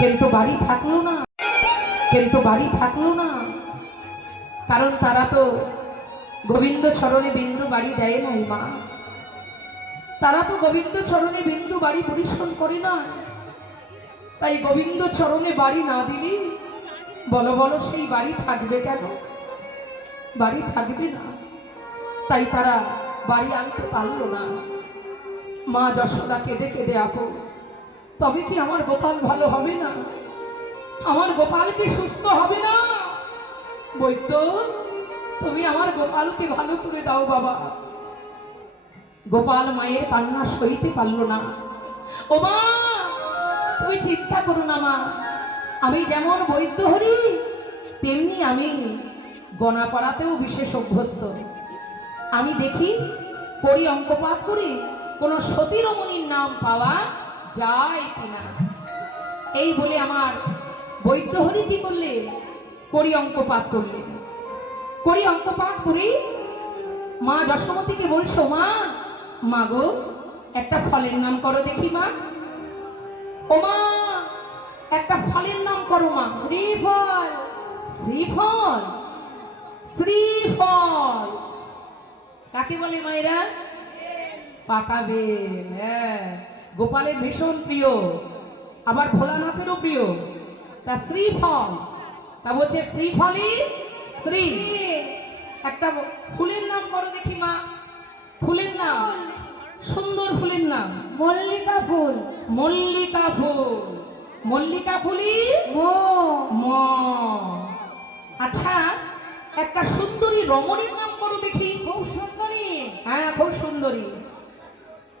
কিন্তু বাড়ি থাকলো না, কিন্তু বাড়ি থাকলো না। কারণ তারা তো গোবিন্দ চরণে বিন্দু বাড়ি দেয় নাই মা, তারা তো গোবিন্দ চরণে বিন্দু বাড়ি পরিশ্রম করে না। তাই গোবিন্দ চরণে বাড়ি না দিলে বলো বলো সেই বাড়ি থাকবে কেন? বাড়ি থাকবে না। তাই তারা বাড়ি আনতে পারলো না। মা যশোদা কেঁদে কেঁদে আপো, তবে কি আমার গোপাল ভালো হবে না? আমার গোপাল কি সুস্থ হবে না? বৈদ্য, তুমি আমার গোপালকে ভালো করে দাও বাবা। গোপাল মায়ের কান্না সইতে পারল না। ও মা, তুমি চিন্তা করো না মা, আমি যেমন বৈদ্য হরি তেমনি আমি গণা পড়াতেও বিশেষ অভ্যস্ত। আমি দেখি পরি অঙ্কপাত করে কোন সতী রমণীর নাম পাওয়া যায় কিনা। এই বলে আমার বৈদ্য হরি কি করলে, করি অঙ্কপাত করলে। করি অঙ্কপাত করি মা যশোমতীকে বলছো, মা মা গো একটা ফলের নাম করো দেখি মা। ও মা, একটা ফলের নাম করো মা। শ্রীফল। শ্রীফল? শ্রীফল কাকে বলে মায়েরা? পাকা বেল। হ্যাঁ, গোপালের ভীষণ প্রিয়, আবার ভোলানাথেরও প্রিয়। তা শ্রীফল, তা বলছে শ্রীফলই শ্রী। একটা ফুলের নাম করো দেখি মা। ফুলের নাম, সুন্দর ফুলের নাম। মল্লিকা ফুল। মল্লিকা ফুল। মল্লিকা ফুলি ম। আচ্ছা, একটা সুন্দরী রমণীর নাম করো দেখি। খুব সুন্দরী। হ্যাঁ, খুব সুন্দরী।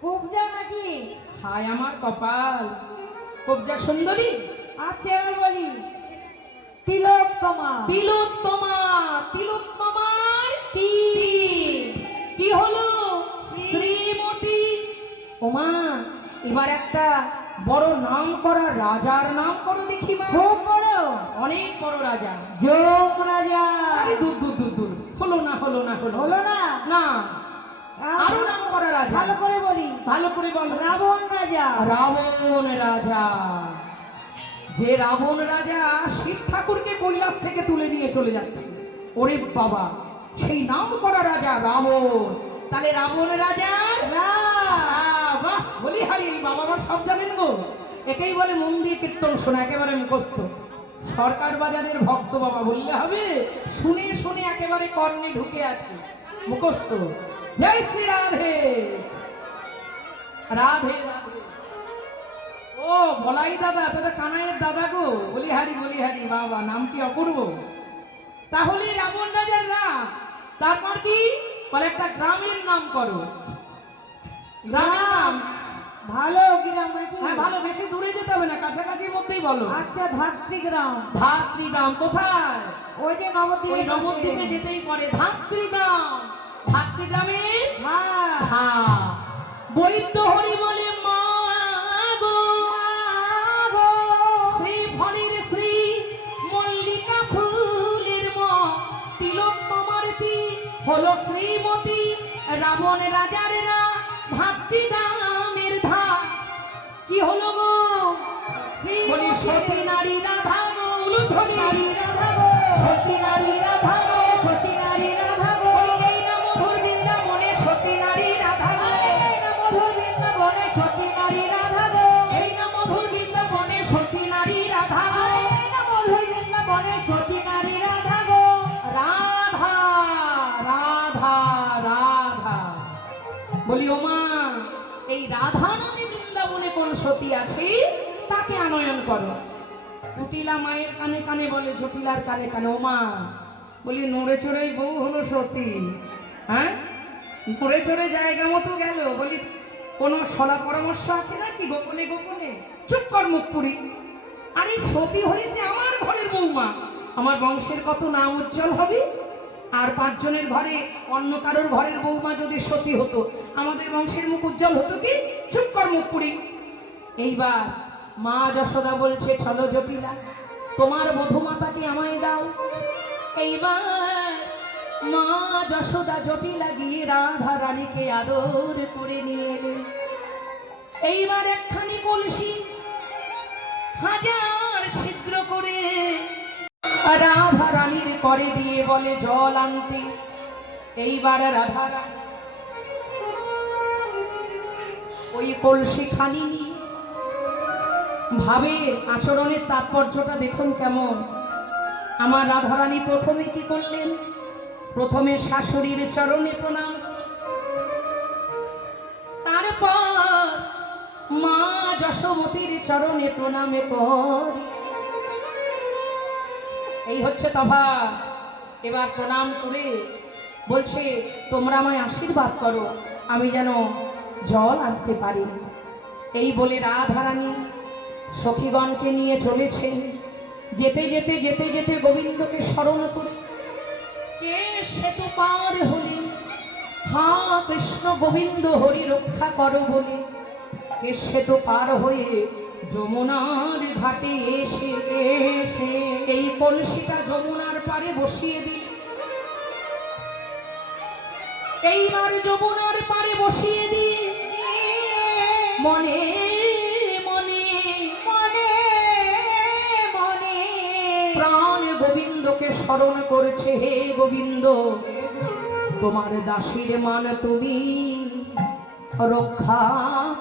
কুবজা নাকি? হায় আমার কপাল, কুবজা সুন্দরী। আচ্ছা এবার বলি তিলোত্তমা। তিলোত্তমা। তিলোত্তমার কি হলো? শ্রীমতী। ওমা, এবার একটা বড় নাম করা রাজার নাম করো দেখি মা। খুব বড়, অনেক বড় রাজা। যোগ রাজা। আরে দূর দূর দূর দূর, হলো না হলো না হলো হলো না। না, আরো নাম করা রাজা। ভালো করে বলি, ভালো করে বল। রাবণ রাজা। রাবণ রাজা। যে রাবণ রাজা শিব ঠাকুরকে কৈলাস থেকে তুলে নিয়ে চলে যাচ্ছে, ওরে বাবা, সেই নাম করা রাজা রাবণ। তাহলে রাবণ রাজা বাহ, বলি হারি বাবা, আমার সব জানেন গো। একেই বলে মন দিয়ে কীর্তন শোনা, একেবারে মুখস্থ। সরকার বাজারের ভক্ত বাবা বললে হবে, শুনে শুনে একেবারে কর্ণে ঢুকে আছে, মুখস্থ। জয় শ্রী রাধে রাধে রাধে। ও বলাই দাদা, তবে কানাইয়ের দাদা গো, বলি হারি বাবা, নাম কি অপূর্ব। তাহলে রাবণ রাজার রাম, তারপর কি বলে একটা গ্রামের নাম করো। গ্রামের নাম ভালো গ্রাম নাকি? হ্যাঁ ভালো, বেশি দূরে যেতে হবে না, কাছাকাছির মধ্যেই বলো। আচ্ছা, ধাত্রীগ্রাম। ধাত্রীগ্রাম কোথায়? ওই যে নবদ্বীপে। ওই নবদ্বীপে যেতেই পড়ে ধাত্রীগ্রাম। ধাত্রীগ্রামে হ্যাঁ, বৈদ্য হরি বলে মা গো, শ্রী ফলের শ্রী, মল্লিকা ফুলের ম, তিলোত্তমার তি হলো শ্রীমতী, রাবণ রাজার না, ধাত্রীগ্রামের ধা। কি হলো গো? বলি সতী নারী রাধা গো, উলুধ্বনি রাধা গো, সতী নারী রাধা গো, সতী নারী রাধা গো। এই না মধুর বৃন্দাবনে সতী নারী রাধা গো, এই না মধুর বৃন্দাবনে সতী নারী রাধা গো, এই না মধুর বৃন্দাবনে সতী নারী রাধা গো, এই না মধুর বৃন্দাবনে সতী নারী রাধা গো। রাধা রাধা রাধা। বলি ওমা, এই রাধা নামে বৃন্দাবনে কোন সতী আছে তাকে আনয়ন করো। জটিলা মায়ের কানে কানে বলে, জটিলার কানে কানে। ওমা, বলি নড়ে চড়েই বউ হলো সতী। হ্যাঁ, নড়ে চড়ে জায়গা মতো গেল। বলি কোনো সলা পরামর্শ আছে নাকি গোপনে গোপনে? চুপ কর মুখ পুরি। আরে সতী হয়েছে আমার ঘরের বৌমা, আমার বংশের কত নাম উজ্জ্বল হবে। আর 5 জনের ঘরে অন্য কারোর ঘরের বৌমা যদি সতী হতো, আমাদের বংশের মুখ উজ্জ্বল হতো কি? চুপ কর মুখ পুরি। এইবার মা যশোদা বলছে, চলো জটিলা, তোমার বধূমাতাকে আমায় দাও। এইবার মা যশোদা জটিলা গিয়ে রাধা রানীকে আদর করে নিয়ে এলেন। এইবার একখানি কলসি হাজার রাধা রানীর করে দিয়ে বলে জল আনতে। এইবার রাধা রানী ওই কলসি খানি নিয়ে ভাবে, আচরণের তাৎপর্যটা দেখুন কেমন। আমার রাধারানী প্রথমে কি করলেন? প্রথমে শাশুড়ির চরণে প্রণাম, তারপর মা যশোমতীর চরণে প্রণামে কর। এই হচ্ছে তফাৎ। এবার প্রণাম করে বলছে, তোমরা আমায় আশীর্বাদ করো, আমি যেন জল আনতে পারি। এই বলে রাধারানী সখীগণকে নিয়ে চলেছেন। যেতে যেতে যেতে যেতে গোবিন্দকে স্মরণ করে কে সেতু পার হলে, হা কৃষ্ণ গোবিন্দ হরি রক্ষা করো বলে কে সেতু পার হয়ে যমুনার ঘাটে এসে এসে এই কলসিটা যমুনার পারে বসিয়ে দিল। এইবার যমুনার পারে বসিয়ে দিয়ে মনে মনে মনে মনে প্রাণ গোবিন্দকে স্মরণ করছে, হে গোবিন্দ তোমার দাসীর মান তুমি রক্ষা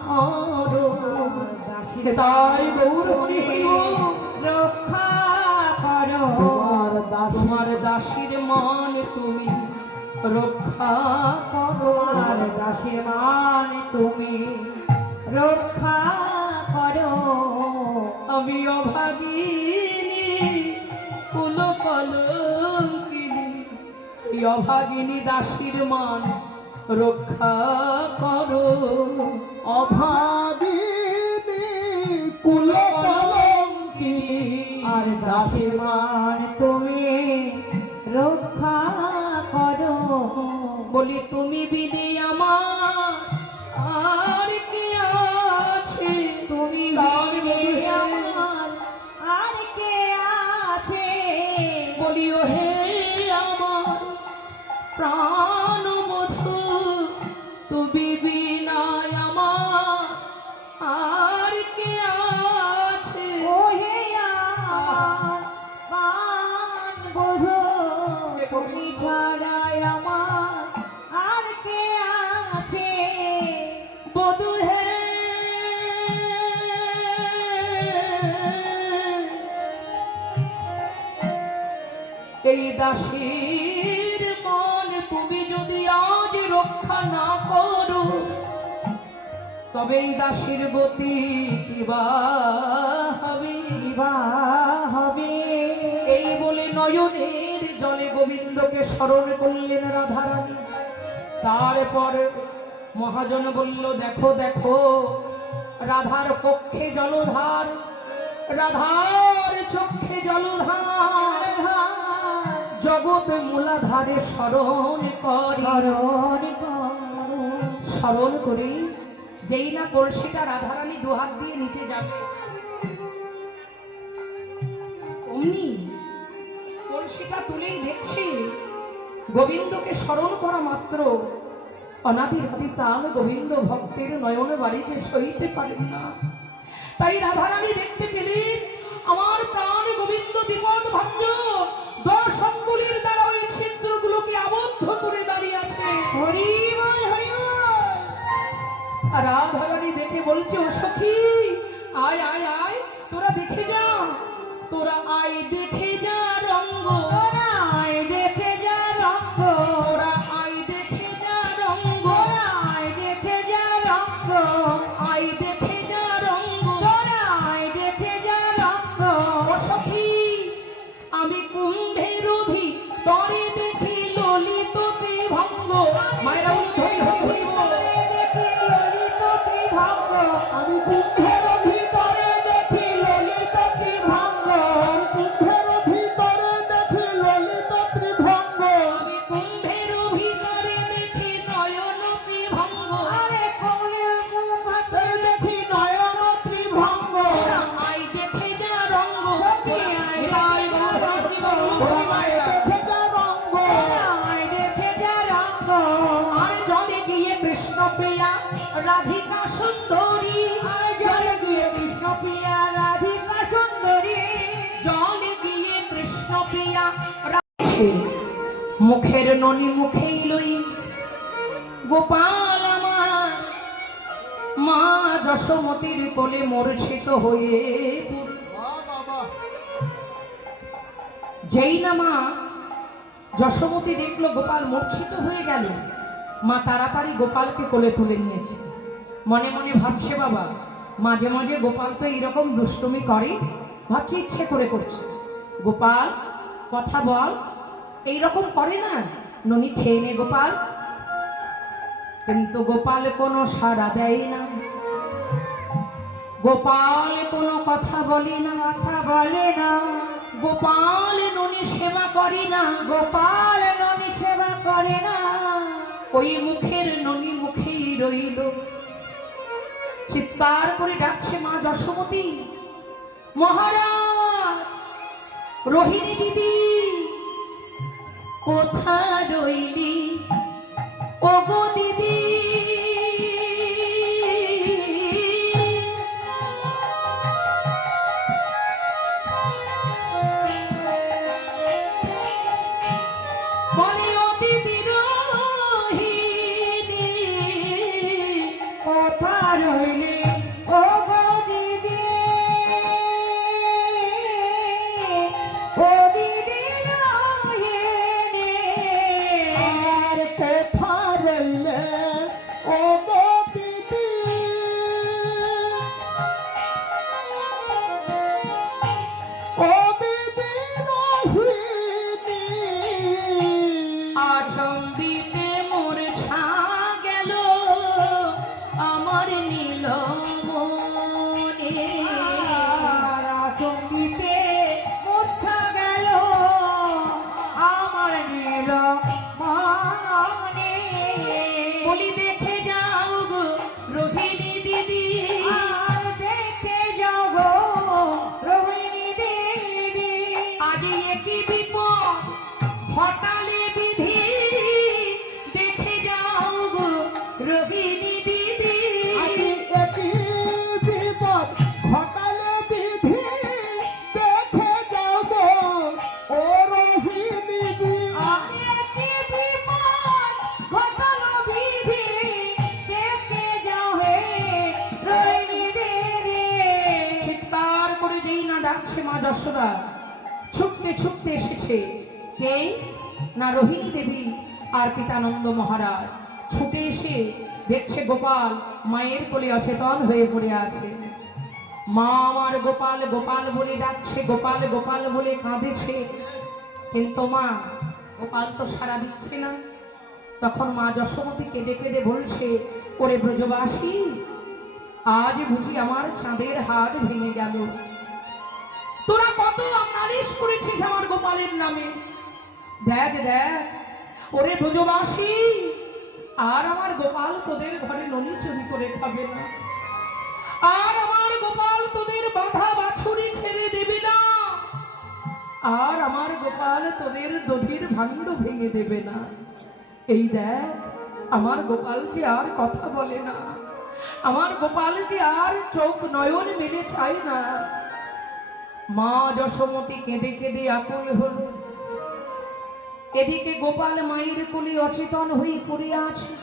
করো। তাই গৌর হরি রক্ষা করো, তোমার দাসীর মান তুমি রক্ষা করো। তোমার দাসীর মান তুমি রক্ষা করো। আমি অভাগিনী কুল কলঙ্কিনী, এই অভাগিনী দাসীর মান রক্ষা করো। অভাগিনী কুল কলঙ্কিনী আর দাসীর মান তুমি রক্ষা করো। বলি তুমি বিধি আমার আর কি আছে, তুমি তার বিনে বিনে আমার আর কে আছে। বলি ও হে আমার প্রাণ বধূ, তুমি বিনা আমার আর কে আছে। ও হে আমার প্রাণ বধূ, তুমি ছাড়াই আমার আর কে আছে। বধূ হে এই দাসীর মন তুমি যদি আজ রক্ষা না করো, তবে এই দাসীর গতি কিবা হবে, বিবাহ হবে। এই বলে নয়নের জলে গোবিন্দকে স্মরণ করলেন রাধারানী। তারপর মহাজন বলল, দেখো দেখো রাধার পক্ষে জলধার, রাধার চক্ষে জলধার, জগৎ মূলাধারে স্মরণ কর। স্মরণ করি যেই না কলসিটা রাধারানী দুহাত দিয়ে নিতে যাবে, অমনি কলসিটা তুলেই দেখছি গোবিন্দকে স্মরণ করা মাত্র অনাদির হাতি প্রাণ গোবিন্দ ভক্তের নয়ন বাড়িতে সইতে পারেন না। তাই রাধারানী দেখতে পেলেন আমার প্রাণ গোবিন্দ বিপদ ভঞ্জন দর্শনগুলির দ্বারা ওই ছিদ্রগুলোকে আবদ্ধ করে দাঁড়িয়ে আছে। হরি বল, হরি বল। আর রাধারানী দেখে বলছে, ও সখী আয় আয় আয়, তোরা দেখে যা, তোরা আয় দেখে যা রঙ্গ, তোরা আয় দেখে যা রঙ্গ, তোরা আয় দেখে যা রঙ্গ, তোরা আয় দেখে যা রঙ্গ, আয় দেখে যা রঙ্গ। তোরা আয় দেখে যা রঙ্গ। ও সখী আমি কুম্ভের অভি তরে দেখি ললিত ভঙ্গ। মায়েরা উদ্ধরি হরি হরি বল। দেখি ললিত ত্রিভঙ্গ, আমি কুম্ভের ভিতরে দেখি ললিত ত্রিভঙ্গ, কুম্ভের ভিতরে দেখি ললিত ত্রিভঙ্গ, আমি কুম্ভের ভিতরে দেখি নয়ন ত্রিভঙ্গ। আরে কোয়েল মুখে দেখি নয়ন ত্রিভঙ্গ। তোরা আয় দেখে যা রঙ্গ। সখী আয় এটাই গৌর হরি বল। ওরা দেখে যা রঙ্গ, তোরা আয় দেখে যা রঙ্গ। আর জলে গিয়ে কৃষ্ণ প্রিয়া রাধিকা সুন্দরী, আর জলে গিয়ে কৃষ্ণ প্রিয়া রাধিকা সুন্দরী, মুখের ননি মুখেই লই গোপাল আমার মা যশোমতির কোলে মূর্ছিত হয়ে পড়ল। যেই না মা যশোমতি দেখলো গোপাল মূর্ছিত হয়ে গেল, মা তাড়াতাড়ি গোপালকে কোলে তুলে নিয়েছে। মনে মনে ভাবছে, বাবা মাঝে মাঝে গোপাল তো এইরকম দুষ্টুমি করে, ভাবছি ইচ্ছে করে করছে। গোপাল কথা বল, এইরকম করে না, ননি খেয়ে নে গোপাল। কিন্তু গোপাল কোনো সাড়া দেয় না, গোপাল কোনো কথা বলে না, কথা বলে না, গোপাল ননি সেবা করে না, গোপাল ননি সেবা করে না। ওই মুখের ননি মুখেই রইল। চিৎকার করে ডাকছে মা যশোমতি, মহারাজ রোহিণী দিদি কোথায় রইলি, ওগো দিদি বলে ও দিদি রোহিণী কোথায় রইলি, ও গো দিদি, ও দিদি রহিণী। আর কোথায় রইলে ও গো দিদি, ও দিদি রহিণী। আচম্বিতে মূর্ছা গেল আমার নীল মনে, আর আচম্বিতে মূর্ছা গেল আমার নীল মনে। বলি দেখে যাও গো রোহিণী দিদি, আর দেখে যাও গো রোহিণী দিদি। আজ একই বিপদ ঘটালে বিধি, দেখে যাও গো রোহিণী দিদি। আজ একই বিপদ ঘটালে বিধি, দেখে যাও গো ও রোহিণী দি। আর একই বিপদ ঘটালো বিধি, দেখে যাও হে রোহিণী দিদি। চিৎকার করে যেই না ডাকছে মা যশোদা, ছুটতে ছুটতে এসেছে কে না রোহিণী দেবী আর পিতানন্দ মহারাজ। ছুটে এসে দেখছে গোপাল মায়ের কোলে অচেতন হয়ে পড়ে আছে। মা আমার গোপাল গোপাল বলে ডাকছে, গোপাল গোপাল বলে কাঁদেছে, কিন্তু মা গোপাল তো সাড়া দিচ্ছে না। তখন মা যশোমতি কেঁদে কেঁদে বলছে, ওরে ব্রজবাসী, আজ বুঝি আমার চাঁদের হাড় ভেঙে গেল। তোরা কত নালিশ করেছিস আমার গোপালের নামে, দেখ দেখ ওরে ব্রজবাসী, আর আমার গোপাল তোদের ঘরে ননি চুরি করে খাবে না, আর আমার গোপাল তোদের বাঁধা বাছুরি ছেড়ে দেবে না, আর আমার গোপাল তোদের দধির ভাণ্ড ভেঙে দেবে না। এই দেখ আমার গোপাল যে আর কথা বলে না, আমার গোপাল যে আর চোখ নয়ন মেলে চায় না। মা যশোমতি কেঁদে কেঁদে আকুল হল। এদিকে গোপাল মায়ের কোলে অচেতন হয়ে পড়ে আছে।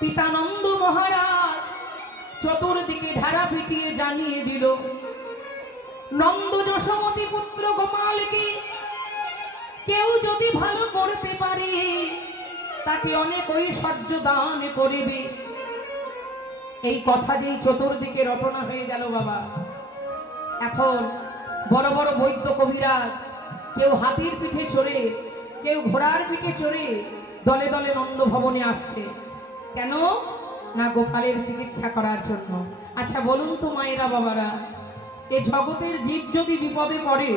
পিতানন্দ মহারাজ চতুর্দিকে ধারা পিটিয়ে জানিয়ে দিল, নন্দ যশোমতি পুত্র গোপালকে কেউ যদি ভালো করতে পারে তাকে অনেক ঐশ্বর্য দান করিবে। এই কথা যেই চতুর্দিকে রটনা হয়ে গেল বাবা, এখন বড় বড় বৈদ্য কবিরাজ কেউ হাতির পিঠে চড়ে, কেউ ঘোড়ার পিঠে চড়ে দলে দলে নন্দ ভবনে আসছে। কেন না গোপালের চিকিৎসা করার জন্য। আচ্ছা বলুন তো মায়েরা বাবারা, এই জগতের জীব যদি বিপদে পড়ে,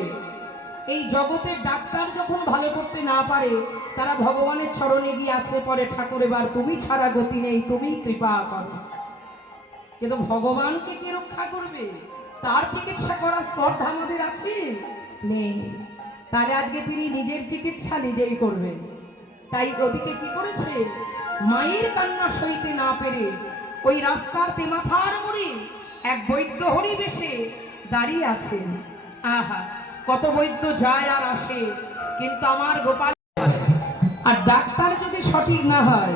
এই জগতের ডাক্তার যখন ভালো করতে না পারে, তারা ভগবানের চরণে গিয়ে আছে পরে, ঠাকুর এবার তুমি ছাড়া গতি নেই, তুমি কৃপা করো। কিন্তু ভগবানকে কে রক্ষা করবে? তার চিকিৎসা করার স্পর্ধা আমাদের আছে নেই। তাহলে আজকে তিনি নিজের চিকিৎসা নিজেই করবেন। তাই ওদিকে কি করেছে, মায়ের কান্না সইতে না পেরে ওই রাস্তার তেমাথার মোড়ে এক বৈদ্য হরি বেশে দাঁড়িয়ে আছেন। আহা, কত বৈদ্য যায় আর আসে, কিন্তু আমার গোপাল আর ডাক্তার যদি সঠিক না হয়,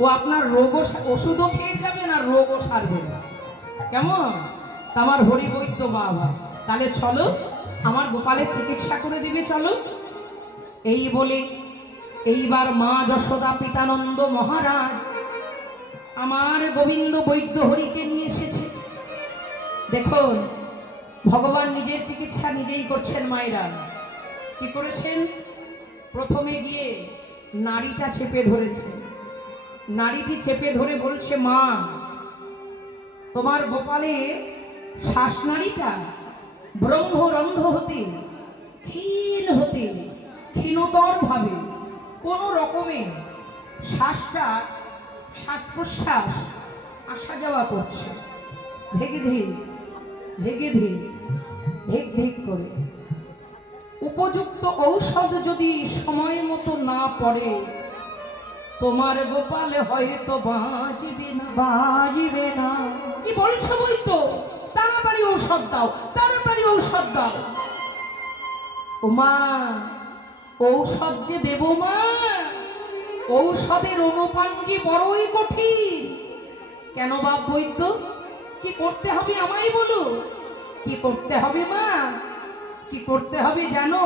ও আপনার রোগও ওষুধও খেয়ে যাবে না, রোগও সারবে না। কেমন? তা আমার হরিবৈদ্য বাবা, তাহলে চলো আমার গোপালের চিকিৎসা করে দিবে, চলো। এই বলে এইবার মা যশোদা পিতানন্দ মহারাজ আমার গোবিন্দ বৈদ্য হরিকে নিয়ে এসেছে। দেখুন, ভগবান নিজের চিকিৎসা নিজেই করছেন। মায়েরা কি করেছেন? প্রথমে গিয়ে নাড়িটা চেপে ধরেছে। নাড়িটি চেপে ধরে বলছে, মা তোমার গোপালে শ্বাসনাড়িটা ব্রহ্মরন্ধ্র হতে ক্ষীণ হতে ক্ষীণতর ভাবে কোনো রকমে শ্বাস প্রশ্বাস আসা যাওয়া করছে, ধীরে ধীরে ধীরে ধীরে ধিক ধিক করে। উপযুক্ত ঔষধ যদি সময় মতো না পড়ে, তোমার গোপাল হয়তো বাঁচবে না, বাজবে না। কি বলছো বৈদ্য? তাড়াতাড়ি ঔষধ দাও, তাড়াতাড়ি ঔষধ দাও। ও মা, ঔষধ যে দেব মা, ঔষধের অনুপাঙ্গি বড়ই কঠিন। কেন বাপ বৈদ্য? কি করতে হবে আমায় বলো, কি করতে হবে মা? কি করতে হবে জানো?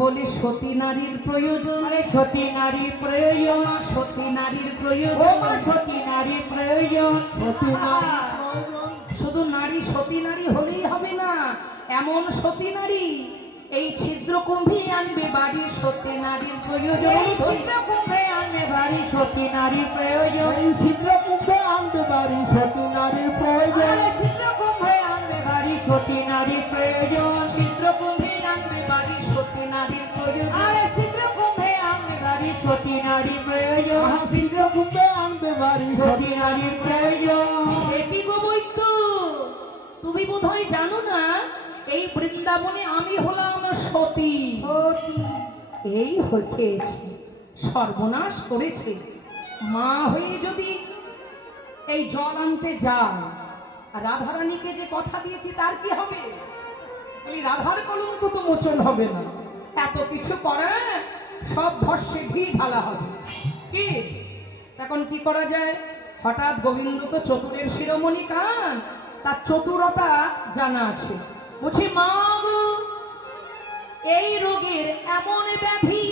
বলে সতী নারীর প্রয়োজন। আরে সতী নারী প্রয়োজন, সতী নারীর ও প্রয়োজন। মা সতী নারী প্রয়োজন। সতী নারী প্রয়োজন। শুধু নারী সতী নারী হলেই হবে না, এমন সতী নারী এই ছিদ্র কুম্ভে আনবে বাড়ি, সতী নারীর প্রয়োজন। এই চিত্রকুম্ভে আনবে বাড়ি, সতী নারী প্রয়োজন। এই চিত্রকূটে আনতে পারি সতী নারীর প্রয়োজন। আরে চিত্রকুম্ভে আনবে বাড়ি, সতী নারী প্রয়োজন। ছিদ্র কুম্ভে আনবে বাড়ি, সতী নারীর প্রয়োজন। আরে চিত্রকুম্ভে আনবে বাড়ি, সতী নারী প্রয়োজন। আহা, চিত্রকূটে আনতে পারি সতী নারীর প্রয়োজন। এটি গো বৈদ্য, তুমি বোধহয় জানো না, এই বৃন্দাবনে আমি হলাম সতী। সতী এই হয়েছে, সর্বনাশ করেছে। মা হয়ে যদি এই জল আনতে যায়, আর রাধারানীকে যে কথা দিয়েছি তার কি হবে? বলি রাধার কলঙ্ক তো মোচন হবে না, এত কিছু করে সব ভস্যে ঘি ঢালা হবে। কি তখন কি করা যায়? হঠাৎ গোবিন্দ তো চতুরের শিরোমণি কান, তার চতুরতা জানা আছে। বলছি মা গো, এই রোগের এমন ব্যাধি,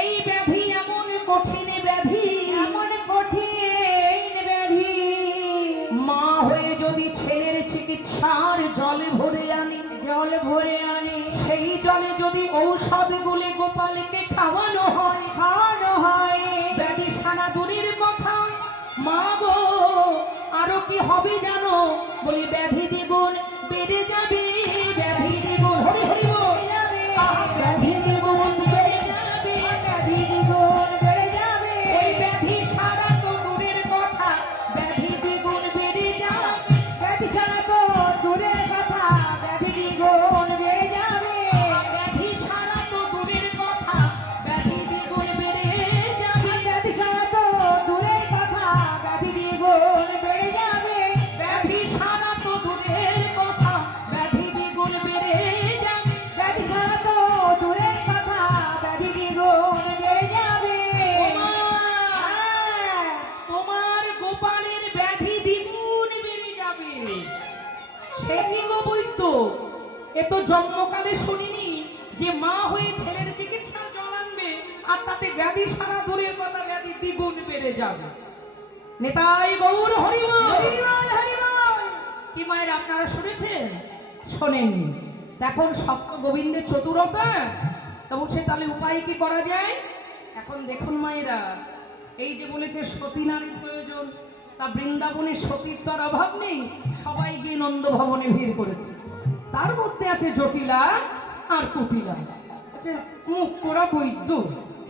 এই ব্যাধি এমন কঠিন ব্যাধি, এমন কঠিন ব্যাধি। মা হয়ে যদি ছেলের চিকিৎসার জল ভরে আনি, জল ভরে আনি, সেই জলে যদি ঔষধ গুলে গোপালকে খাওয়ানো হয়, খাওয়ানো হয়, ব্যাধি সারা দূরের কথা, মা গো আরো কি হবে জানো? বলি ব্যাধি দ্বিগুণ বেড়ে যাবে, ব্যাধি দ্বিগুণ, হরি হরি বল। আহা, ব্যাধি দ্বিগুণ বেড়ে যাবে, ব্যাধি দ্বিগুণ বেড়ে যাবে। ওই ব্যাধি সারা তো দূরের কথা, ব্যাধি দ্বিগুণ বেড়ে যাবে। ব্যাধি ছাড়া তো দূরের কথা, ব্যাধি দ্বিগুণ বেড়ে যাবে। ব্যাধি সারা তো দূরের কথা, ব্যাধি দ্বিগুণ বেড়ে যাবে। ব্যাধি ছাড়া তো দূরের কথা, ব্যাধি দ্বিগুণ বেড়ে যাবে। ব্যাধি সারা তো দূরের কথা, ব্যাধি দ্বিগুণ বেড়ে যাবে। ব্যাধি ছাড়া তো দূরের কথা, ব্যাধি দ্বিগুণ বেড়ে যাবে। ওমা, তোমার গোপালের ব্যাধি দ্বিগুণ বেড়ে যাবে। সে কি গো বৈদ্য? এ তো জন্মকালে শুনিনি যে মা হয়ে ছেলের চিকিৎসার জল আনবে আর তাতে ব্যাধি সারা দূরের কথা, ব্যাধি দ্বিগুণ বেড়ে যাবে। নেতাই গৌর হরিবল। হরিবল, হরিবল। কি মায়ের আপনারা শুনেছেন? শোনেননি? দেখুন সপ্ত গোবিন্দের চতুরতা। তা বলছে তাহলে উপায় কি করা যায়? এখন দেখুন মায়েরা, এই যে বলেছে সতী নারীর প্রয়োজন, তা বৃন্দাবনে সতীর তো আর অভাব নেই, সবাই গিয়ে নন্দ ভবনে ভিড় করেছে। তার মধ্যে আছে জটিলা আর কুটিলা। আচ্ছা, মুখ পোড়া বৈদ্য,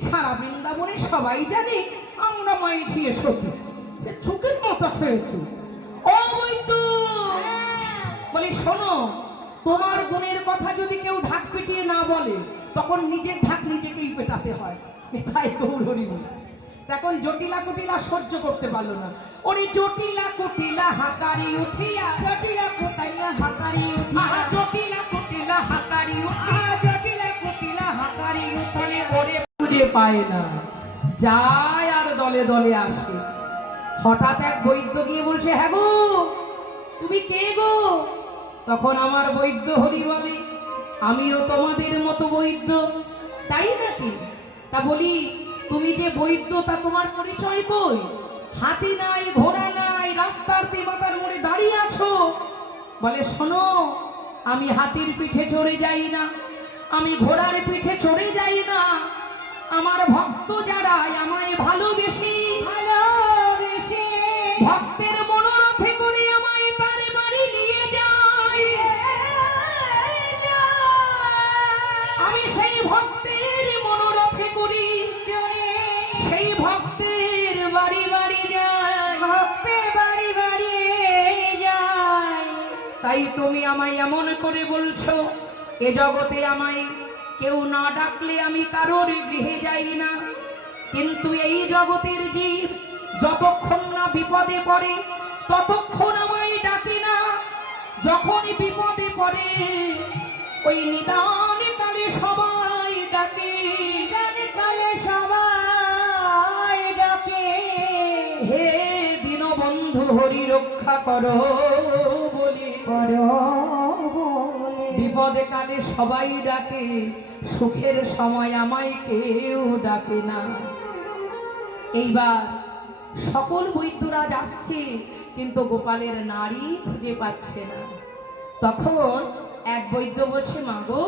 সারা বৃন্দাবনে সবাই জানে আমরা মাই খেয়ে সতী, সে চোখের মাথা খেয়েছি। ও বৈদ্য, বলি শোনো, তোমার গুণের কথা যদি কেউ ঢাক পিটিয়ে না বলে, তখন নিজের ঢাক নিজেকেই পেটাতে হয়। তাই গৌর হরিবল। এখন জটিলা কুটিলা সহ্য করতে পারলো না। ওরে জটিলা কুটিলা হাকারি উঠিয়া, জটিলা কুটিলা হাকারি উঠিয়া, আহা জটিলা কুটিলা হাকারি উঠিয়া, জটিলা কুটিলা হাকারি উঠিয়া, ওরে বুঝে পায় না, যায় আর দলে দলে আসে। হঠাৎ এক বৈদ্য গিয়ে বলছে, হ্যাঁ গো তুমি কে গো? তখন আমার বৈদ্য হরি বলে, আমিও তোমাদের মতো বৈদ্য। তাই নাকি? তা বলি তুমি যে বৈদ্য তা তোমার পরিচয় কই? হাতি নাই, ঘোড়া নাই, রাস্তার তেমাতার মোড়ে দাঁড়িয়ে আছো। বলে, শোনো, আমি হাতির পিঠে চড়ে যাই না, আমি ঘোড়ার পিঠে চড়ে যাই না। আমার ভক্ত যারা আমায় ভালোবেসে ভক্তের মনোরথে করে আমায় তার বাড়ি নিয়ে যায়। আমি সেই ভক্তের মনোরথে করি, সেই ভক্তের বাড়ি বাড়ি যাই, ভক্তের বাড়ি বাড়ি যায়। তাই তুমি আমায় এমন করে বলছো, এ জগতে আমায় কেউ না ডাকলে আমি কারোর গৃহে যাই না। কিন্তু এই জগতের জীব যতক্ষণ না বিপদে পড়ে ততক্ষণ আমায় ডাকে না। যখনই বিপদে পড়ে ওই নিদানে কালে সবাই ডাকে, নিদানে কালে সবাই ডাকে। হে দীনবন্ধু হরি রক্ষা করো বলি, বিপদে কালে সবাই ডাকে, সুখের সময় আমায় কেউ ডাকে না। এইবার সকল বৈদ্যরাজ আসছে, কিন্তু গোপালের নারী খুঁজে পাচ্ছে না। তখন এক বৈদ্য বলছে, মা গো,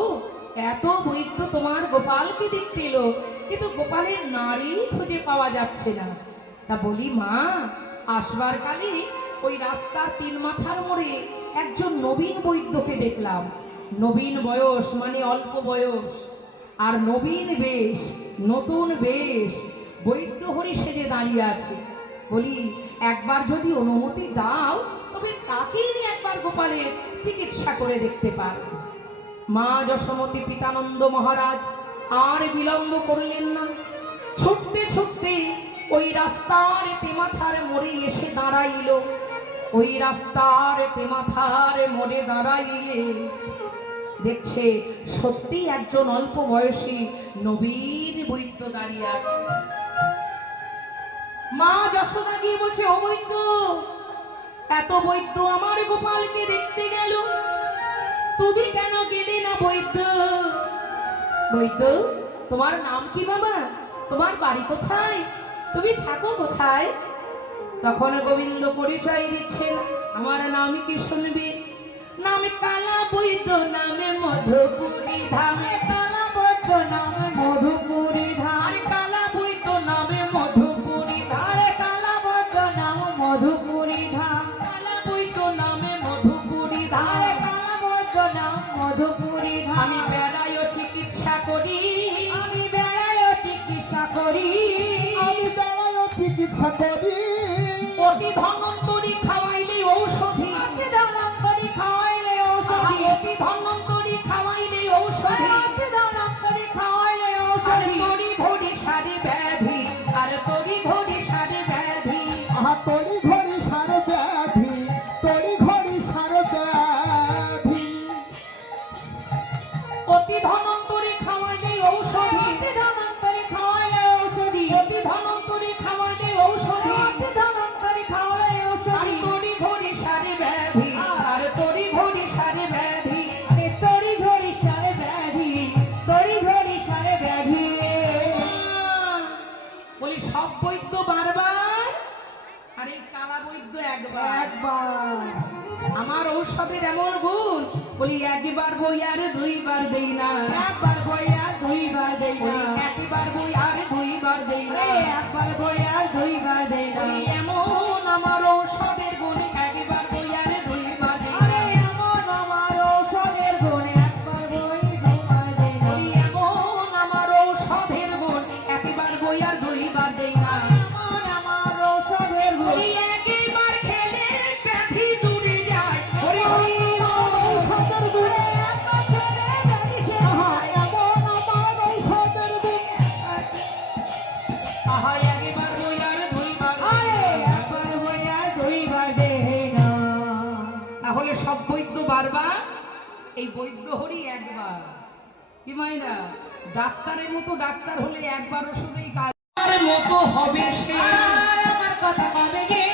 এত বৈদ্য তোমার গোপালকে দেখতে এলো, কিন্তু গোপালের নারী খুঁজে পাওয়া যাচ্ছে না। তা বলি, মা, আসবার কালে ওই রাস্তার তিন মাথার মোড়ে একজন নবীন বৈদ্যকে দেখলাম। নবীন বয়স মানে অল্প বয়স, আর নবীন বেশ, নতুন বেশ, বৈদ্য হরি সেজে দাঁড়িয়ে আছে। বলি, একবার যদি অনুমতি দাও তবে তাকেই নিয়ে একবার গোপালের চিকিৎসা করে দেখতে পারো। মা যশোমতী পিতানন্দ মহারাজ আর বিলম্ব করলেন না, ছুটতে ছুটতে ওই রাস্তার তেমাথার মোড়ে এসে দাঁড়াইল। ওই রাস্তার তেমাথার মোড়ে দাঁড়াইলে দেখছে সত্যি একজন অল্প বয়সী নবীন বৈদ্য দাঁড়িয়ে আছে। মা যশোদা গিয়ে বলছে, ও বৈদ্য, এত বৈদ্য আমার গোপালকে দেখতে গেল, তুমি কেন গেলে না বৈদ্য? বৈদ্য, তোমার নাম কি বাবা? তোমার বাড়ি কোথায়? তুমি থাকো কোথায়? তখন গোবিন্দ পরিচয় দিচ্ছেন, আমার নাম কি শুনবে? নামে কালা বৈদ্য, নামে মধুপুরী ধামে, কালা বৈদ্য নামে মধুপুরী ধাম, কালা বৈদ্য নামে মধুপুরী ধাম, কালা বৈদ্য নাম মধুপুরী ধাম, কালা বৈদ্য নামে মধুপুরী ধাম, কালা বৈদ্য নাম মধুপুরী ধাম। আমি বেড়ায় চিকিৎসা করি, আমি বেড়ায় চিকিৎসা করি, আমি বেড়ায় চিকিৎসা করি, অতি ধন্বন্তরী খাওয়াইলে ঔষধি, অতি ধন্বন্তরী খাওয়াইলে ঔষধি, অতি ধন্বন্তরী খাওয়াইলে ঔষধি, অতি ধন্বন্তরী খাওয়াইলে আর ঔষধি, তরি ঘড়ি সারে ব্যাধি, আর তরি ঘড়ি সারে ব্যাধি, আহা তরি ঘড়ি সার ব্যাধি, তরি ঘড়ি সার ব্যাধি, অতি ধন্বন্তরী খাওয়াইলে ঔষধি, অতি ধন্বন্তরী খাওয়াইলে ঔষধি, অতি ধন্বন্তরী খাওয়াইলে ঔষধি, অতি ধন্বন্তরী খাওয়াইলে আর ঔষধি, তরি ঘড়ি সারে ব্যাধি, আর তরি ঘড়ি সারে ব্যাধি। আরে তরি ঘড়ি সারে ব্যাধি, তরি ঘড়ি সারে ব্যাধি। বলি, সব বৈদ্য বারবার আর এই কালা বৈদ্য একবার। একবার আমার ঔষধের এমন গুণ, বলি একবার বই আর দুইবার দেই না, একবার বই আর দুইবার দেই না, বলি একবার বই আর দুইবার দেই না, একবার বই আর দুইবার দেই না, বলি এমন আমার ঔষধের গুণ, একবার বই আর দুইবার দেই না, আরে এমন আমার ঔষধের গুণ, একবার বই দুইবার দেই না, বলি এমন আমার ঔষধের গুণ, একবার বই আর দুইবার দেই না, এমন আমার ঔষধের গুণ, বলি একবার খেলে ব্যাধি দূরে যায়, হরি হরি ঔষধের গুণ, একবার খেলে ব্যাধি সেরে আহা যায়। এমন আমার ঔষধের গুণ, আহা একবার বই আর দুইবার আরে একবার বই আর দুইবার দেই না। তাহলে সব বৈদ্য বারবার, এই বৈদ্য হরি একবার। কি মাইনা ডাক্তারের মতো ডাক্তার হলে একবার ওষুধেই কাজ মতো হবে সে। আমার কথা কবে গে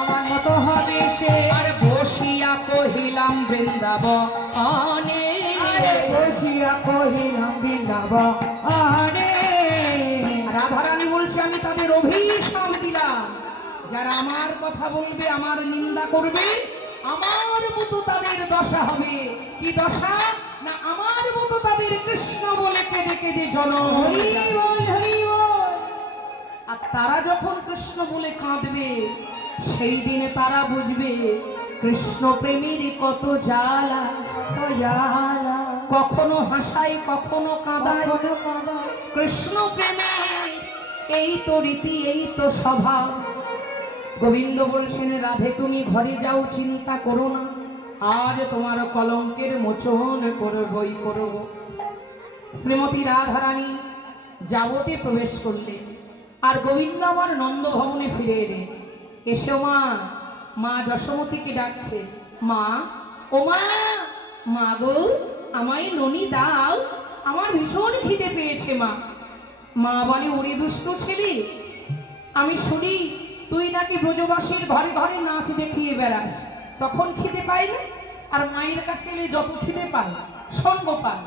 আমার মতো হবে সে। আর বসিয়া কহিলাম বৃন্দাবনে, আরে বসিয়া কহিলাম বৃন্দাবনে। রাধারানী বলছে আমি তাদের অভিশাপ দিলাম, যারা আমার কথা বলবে, আমার নিন্দা করবে, আমার মতো তাদের দশা হবে। কি দশা? না আমার মতো তাদের কৃষ্ণ বলে কেঁদে কেঁদে জনম হয়ে যাবে। আর তারা যখন কৃষ্ণ বলে কাঁদবে, সেই দিনে তারা বুঝবে কৃষ্ণ প্রেমের কত জ্বালা। কখনো হাসায়, কখনো কাঁদায়, কৃষ্ণ প্রেমে এই তো রীতি, এই তো স্বভাব। গোবিন্দ বলছেন রাধে তুমি ঘরে যাও, চিন্তা করো না, আজ তোমার কলঙ্কের মোচন করবই করব। শ্রীমতী রাধারানী যাবতে প্রবেশ করলেন, আর গোবিন্দ আমার নন্দ ভবনে ফিরে এলেন। এসো মা, মা যশোমতীকে ডাকছে, মা ও মা, মা গো আমায় ননি দাও, আমার ভীষণ খিদে পেয়েছে মা। মা বলে ওরে দুষ্ট ছেলে, আমি শুনি তুই নাকি ব্রজবাসীর ঘরে ঘরে নাচ দেখিয়ে বেড়াস, তখন খিদে পাই না? আর মায়ের কাছে এলে যত খিদে পায়, সঙ্গ পায়।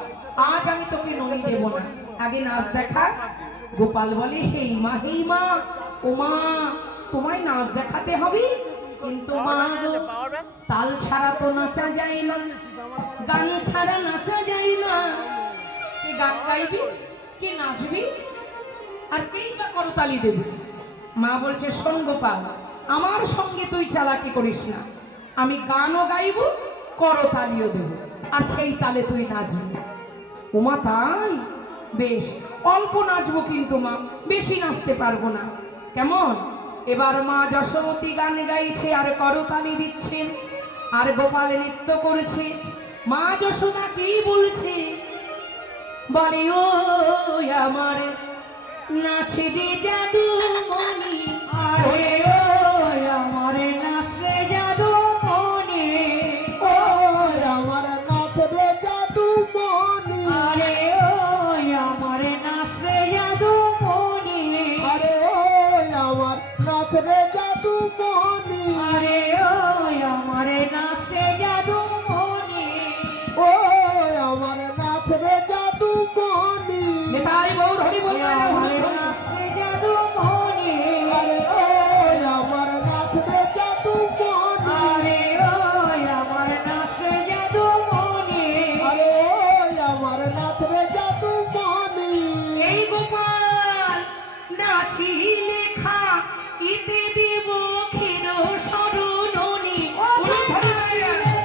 আজ আমি তোকে ননি দেব না, আগে নাচ দেখা। গোপাল বলে হেই মা, হেই মা, ও মা তোমায় নাচ দেখাতে হবে, কিন্তু মা গো তাল ছাড়া তো নাচা যায় না, গান ছাড়া নাচা যায় না। কে গান গাইবি, কে নাচবি, আর কেই বা করতালি দেবে? মা বলছে শোন গোপাল, আমার সঙ্গে তুই চালাকি করিস না, আমি গানও গাইব, করতালিও দেব, আর সেই তালে তুই নাচবি। ওমা তাই? বেশ, অল্প নাচবো কিন্তু মা, বেশি নাচতে পারবো না। কেমন? এবার মা যশোমতী গান গাইছে আর করতালি দিচ্ছেন, আর গোপাল নৃত্য করছে। মা যশোদা কি বলছে? বলে ও আমার নাচে দে জাদু মনি, আরে ও আমার নাচে জাদু মনি, ও আমার নাচ রে জাদু মনি, আরে ও আমার নাচে জাদু মনি, আরে ও আমার নাচ রে জাদু মনি, আরে ও আমার নাচে জাদু মনি, ও আমার নাচ রে জাদু মনি, নেতাই গৌর হরি বল আমার নাচে জাদু মনি, আরে ও আমার নাচ রে জাদু মনি, আরে ও আমার নাচে জাদু মনি। আরে ও আমার নাচ রে জাদু মনি। এই গোপাল নাচি লেখা ইতে দেব ক্ষীর সরণনি।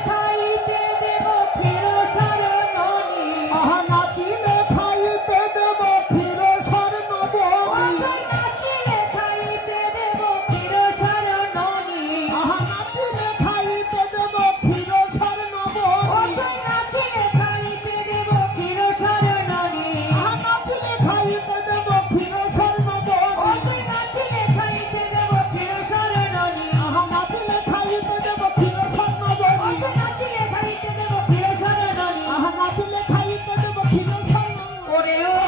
খাইতে দেব ক্ষীর সরণনি, আহা নাচিলে খাইতে দেব ক্ষীর স্বর্ণবনি, নাচিলে খাইতে দেব ক্ষীর সরণনি, আহা নাচিলে খাইতে দেব ক্ষীর স্বর্ণবনি, নাচিলে খাইতে দেব ক্ষীর সরণনি, আহা নাচিলে খাইতে দেব ক্ষীর স্বর্ণবনি, নাচিলে খাইতে দেব ক্ষীর সরণনি, আহা নাচিলে খাইতে দেব ক্ষীর স্বর্ণবনি, নাচিলে খাইতে দেব ক্ষীর সরণনি। আহা নাচিলে খাইতে দেব ক্ষীর স্বর্ণবনি। ওরে ও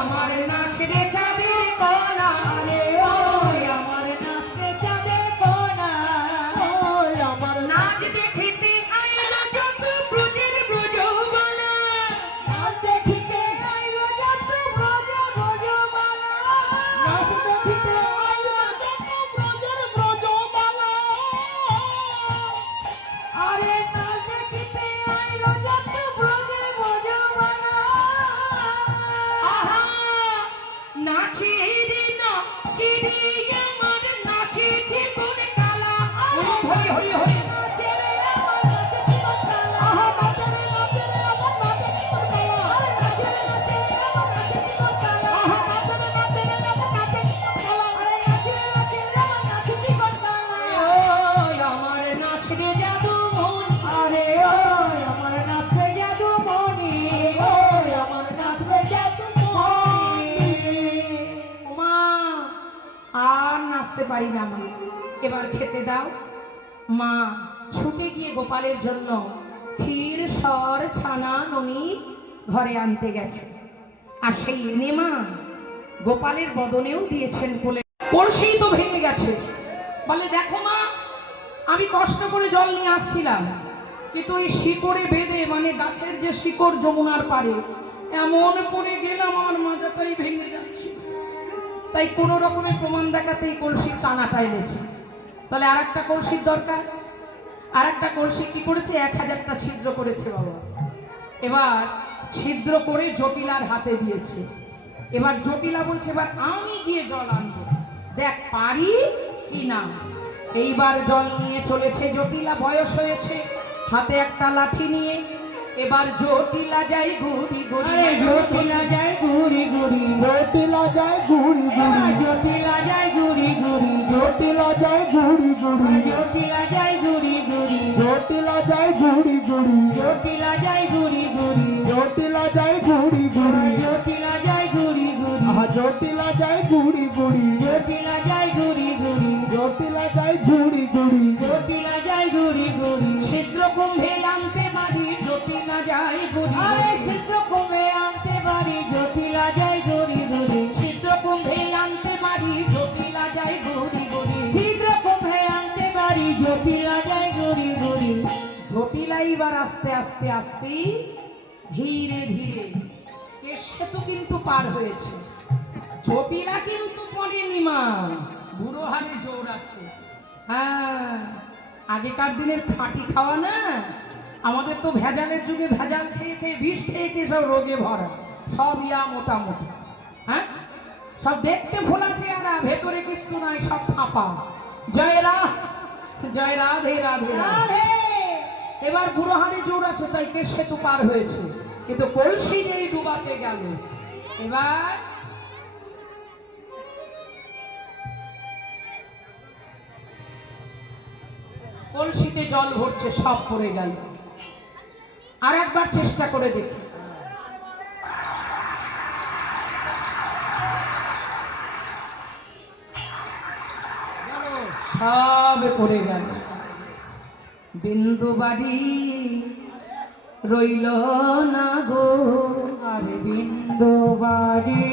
আমার নাচ রে চাঁদে কোনা, আরে ওই আমার নাচে যাবে কোনা, ওই আমার নাচ দেখিতে আইলো যত ব্রজের ব্রজবালা, নাচ দেখিতে আইলো যত ব্রজ ব্রজমালা, নাচ দেখিতে আইলো যত ব্রজের ব্রজমালা, আরে নাচ দেখিতে আইলো যত ব্রজ ব্রজমালা। আহা নাচে রে নাচে রে আমার নাচেছে কোন কালা। হরি হরি হরি, নাচে রে আমার নাচে জীবন কালা, আহা নাচে রে আমার নাচে জীবন কালা, আরে নাচে রে আমার নাচে জীবন কালা, আহা নাচে রে আমার নাচে জীবন কালা, আরে নাচে রে আমার নাচে জীবন কালা। ওই আমার নাচ রে জাদু মনি, আরে ওই আমার নাচে জাদু মনি, ওই আমার নাচ রে জাদু মনি। মা আর নাচতে পারি না মা, এবার খেতে দাও। মা ছুটে গিয়ে গোপালের জন্য ক্ষীর সর ছানা ননি ঘরে আনতে গেছে। আর সেই এনে মা গোপালের বদনেও দিয়েছেন কোলে। কলসি তো ভেঙে গেছে। বলে দেখো মা, আমি কষ্ট করে জল নিয়ে আসছিলাম, কিন্তু ওই শিকড়ে বেঁধে, মানে গাছের যে শিকড় যমুনার পারে, এমন পড়ে গেলাম আমার মাথাটাই ভেঙে যাচ্ছে। তাই কোনো রকমের প্রমাণ দেখাতে এই কলসির টানাটা এনেছি। তাহলে আর একটা কলসির দরকার। আর একটা কলসি কি করেছে, 1000টা ছিদ্র করেছে বাবা। এবার ছিদ্র করে জটিলার হাতে দিয়েছে। এবার জটিলা বলছে এবার আমি গিয়ে জল আনবো, দেখ পারি কি না। এইবার জল নিয়ে চলেছে জটিলা, বয়স হয়েছে, হাতে একটা লাঠি নিয়ে। এবার জটিলা যাই ঘুরি ঘুরি, জটিলা যায় ঘুরি ঘুরি, জটিলা যায় ঘুরি ঘুরি, জটিলা যায় ঘুরি ঘুরি, জটিলা যায় ঘুরি ঘুরি, জটিলা যায় ঘুরি ঘুরি, জটিলা যায় ঘুরি ঘুরি, জটিলা যায় ঘুরি ঘুরি, জটিলা যায় ঘুরি ঘুরি, জটিলা যায় ঘুরি ঘুরি, আহা জটিলা যায় ঘুরি ঘুরি, জটিলা যায় ঘুরি ঘুরি, জটিলা যায় ঘুরি ঘুরি, জটিলা যায় ঘুরি ঘুরি। ছিদ্র কুম্ভে আনতে পারি, জটিলা যাই ঘুরি আরে ঘুরি। ছিদ্র কমে আনতে পারি, জটিলা যায় ঘুরি ঘুরি, ছিদ্র কুম্ভে আনতে পারি, জটিলা যাই ঘুরি ঘুরি। ছিদ্র কমে আনতে পারি, জটিলা যায় ঘুরি ঘুরি। জটিলা এবার আস্তে আস্তে আস্তে ধীরে ধীরে সেতু কিন্তু পার হয়েছে। জটিলা কিন্তু পড়েনি মা, বুড়ো হাড়ে জোর আছে। হ্যাঁ, আগেকার দিনের খাঁটি খাওয়া না, আমাদের তো ভেজালের যুগে ভেজাল খেয়ে খেয়ে, বিষ খেয়ে খেয়ে সব রোগে ভরা, সব ইয়া মোটামুটি। হ্যাঁ, সব দেখতে ভোলা চেহারা, ভেতরে কিছু নাই, সব ফাঁপা। জয় জয় রাধে রাধে রাধে। এবার বুড়ো হাড়ে জোর আছে, তাই কেশ সেতু পার হয়েছে, কিন্তু কলসি যেই ডুবাতে গেল, এবার কলসিতে জল ভরছে, সব পড়ে গেল। আর একবার চেষ্টা করে দেখি। সব পড়ে গেল। বিন্দু বাড়ি রইল না গো, আরে বিন্দু বাড়ি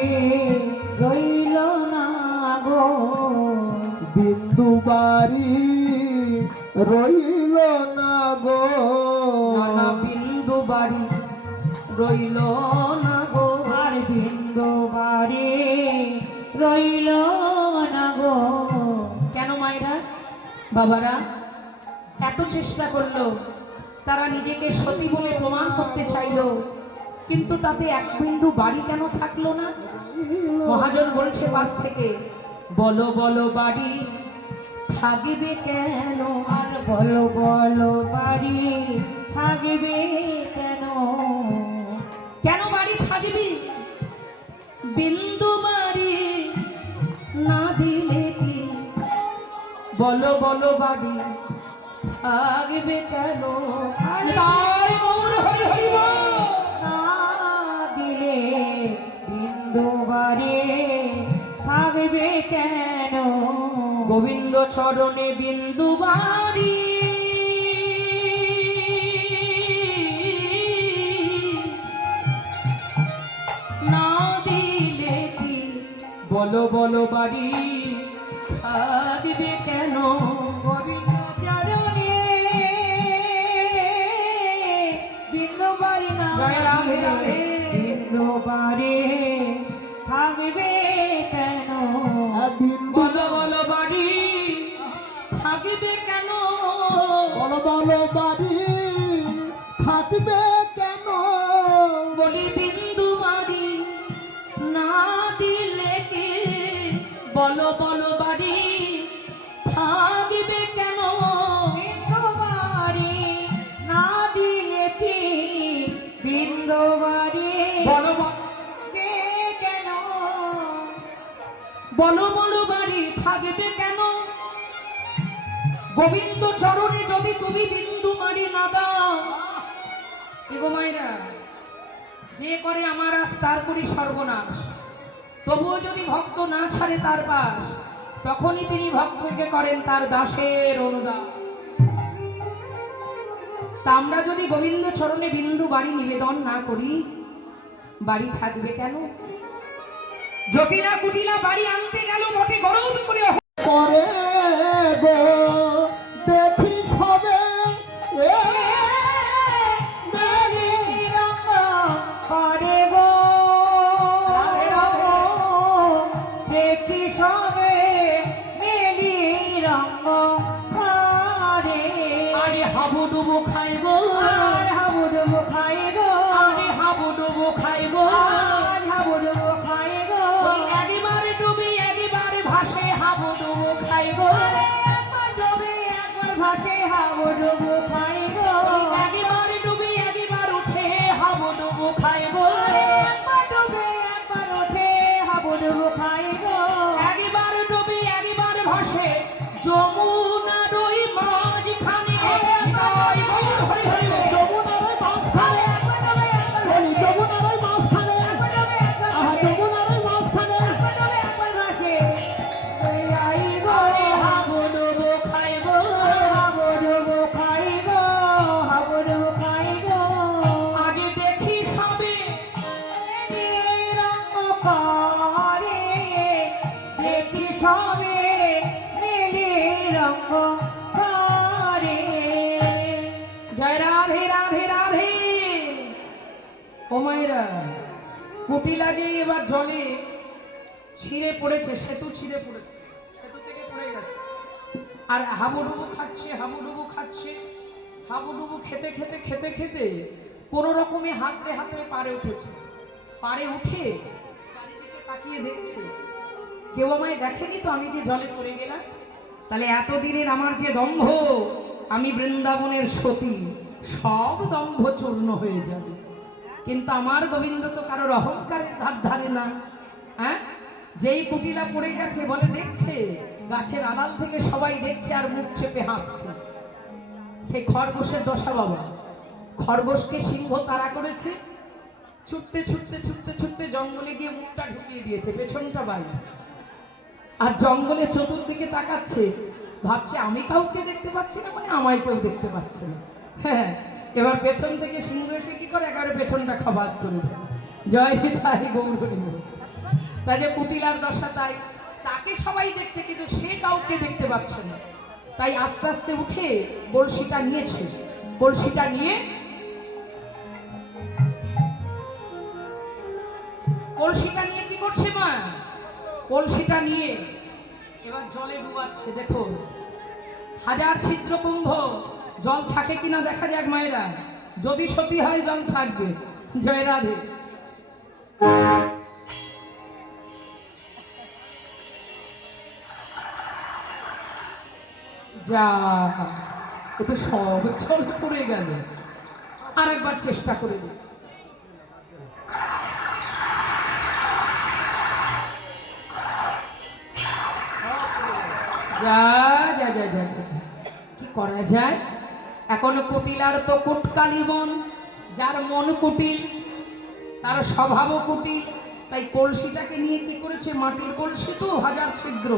রইল না গো, বিন্দু বাড়ি রইল না গো, নানা বিন্দু বাড়ি রইল না গো। আর বিন্দু বাড়ি রইল না গো। কেন মায়েরা বাবারা এত চেষ্টা করলো, তারা নিজেকে সতী বলে প্রমাণ করতে চাইলো, কিন্তু তাতে এক বিন্দু বাড়ি কেন থাকলো না? মহাজন বলছে পাশ থেকে, বলো বলো বাড়ি থাকবে কেন? আর বলো বলো বাড়ি থাকবে কেন? কেন বাড়ি থাকবি? বিন্দু বাড়ি না দিলে কি, বলো বলো বাড়ি থাকবে কেন? তাই গৌর হরি হরি বল। না দিলে বিন্দু বাড়ি থাকবে কেন? গোবিন্দ চরণে বিন্দু বাড়ি না দিলে কি, বলো বলো বাড়ি থাকবে কেন? গোবিন্দ চরণে বিন্দু বাড়ি না জয় রাধে রাধে। বিন্দু বাড়ি থাকবে কেন? বিন্দু বলো বলো বাড়ি থাকবে কেন? বলো বলো বাড়ি থাকবে কেন? বলি বিন্দু বাড়ি না দিলে কি, বলো বলো বাড়ি থাকবে কেন? বিন্দু বাড়ি না দিলে কি, বিন্দু বাড়ি বলো থাকবে কেন? বলো বলো বাড়ি থাকবে কেন? গোবিন্দ চরণে যদি তুমি বিন্দু বাড়ি না দাও, এগো মায়েরা, যে করে আমার আজ তার করি সর্বনাশ। তবুও যদি ভক্ত না ছাড়ে তার পাশ, তখনই তিনি ভক্তকে করেন তার দাসের অনুদান। তা আমরা যদি গোবিন্দ চরণে বিন্দু বাড়ি নিবেদন না করি, বাড়ি থাকবে কেন? জটিলা কুটিলা বাড়ি আনতে গেল মোটে গরম করে করে গো দেখি সবে এ মেলি রঙ করে গো রাধে রাধে। দেখি সবে মেলি রঙ করে আরে হাবুডুবু খাইব, আর হাবুডুবু খাই গো আরে হাবুডুবু খাইব, আর হাবুডুবু খাই গো একবার ডুবি একবার ভাসে হাবুডুবু খাইব, একবার ডুবে একবার ভাসে হাবুডুবু খাই গো একবার ডুবি একবার উঠে হাবুডুবু খাইব, একবার ডুবে একবার ওঠে হাবুডুবু খাই গো একবার ডুবি একবার ভাসে যমুনার ওই মাঝখানে হরি হরি হরি হরি। যমুনার মাঝখানে ওই যমুনার মাঝখানে আহা যমুনার মাঝখানে আরে হাবুডুবু খাইব, আগে দেখি সবে জয় রাধে রাধে রাধে। ও মায়েরা, কুটিলা যে এবার জলে ছিঁড়ে পড়েছে, সেতু ছিঁড়ে পড়েছে, সেতু থেকে পড়ে গেছে। আর হাবুডুবু খাচ্ছে, হাবুডুবু খাচ্ছে, হাবুডুবু খেতে খেতে খেতে খেতে কোনো রকমে হাতড়ে হাতড়ে পারে উঠেছে। পারে উঠে চারিদিকে তাকিয়ে দেখছে, কেউ আমায় দেখেনি তো আমি যে জলে পড়ে গেলাম। তাহলে এতদিনের আমার যে দম্ভ, আমি বৃন্দাবনের সতী, সব দম্ভ চূর্ণ হয়ে যাবে। কিন্তু আমার গোবিন্দ তো কারোর অহংকারের ধার ধারে না। হ্যাঁ, যেই কুটিলা পড়ে গেছে বলে দেখছে, গাছের আড়াল থেকে সবাই দেখছে আর মুখ চেপে হাসছে। সেই খরগোশের দশা বাবা, খরগোশকে সিংহ তাড়া করেছে, ছুটতে ছুটতে ছুটতে ছুটতে জঙ্গলে গিয়ে মুখটা ঢুকিয়ে দিয়েছে, পেছনটা বাইরে। আর জঙ্গলে চতুর্দিকে তাকাচ্ছে, ভাবছে আমি কাউকে দেখতে পাচ্ছি না, মানে আমায় কেউ দেখতে পাচ্ছে না। হ্যাঁ, এবার পেছন থেকে সিংহ এসে কি করে, একেবারে পেছনটা খাবার করে দেয়। জয় তাই গৌরী। তাই যে কুটিলার দশা তাই, তাকে সবাই দেখছে কিন্তু সে কাউকে দেখতে পাচ্ছে না। তাই আস্তে আস্তে উঠে বড়শিটা নিয়েছে, বড়শিটা নিয়ে কলসিটা নিয়ে কি করছে মা, কলসিটা নিয়ে এবার জলে ডুবাচ্ছে। দেখো হাজার ছিদ্র কুম্ভ, জল থাকে কিনা দেখা যাক মায়েরা, যদি সতী হয় জল থাকবে। জয় রাধে। যা, ও তো সব জল পড়ে গেল। আর একবার চেষ্টা করে দিই। যা যা যা যা যা। কি করা যায়? এখনো কুটিলার তো কুটকালি মন, যার মন কুটিল তার স্বভাবও কুটিল। তাই কলসিটাকে নিয়ে কি করেছে, মাটির কলসি তো হাজার ছিদ্র,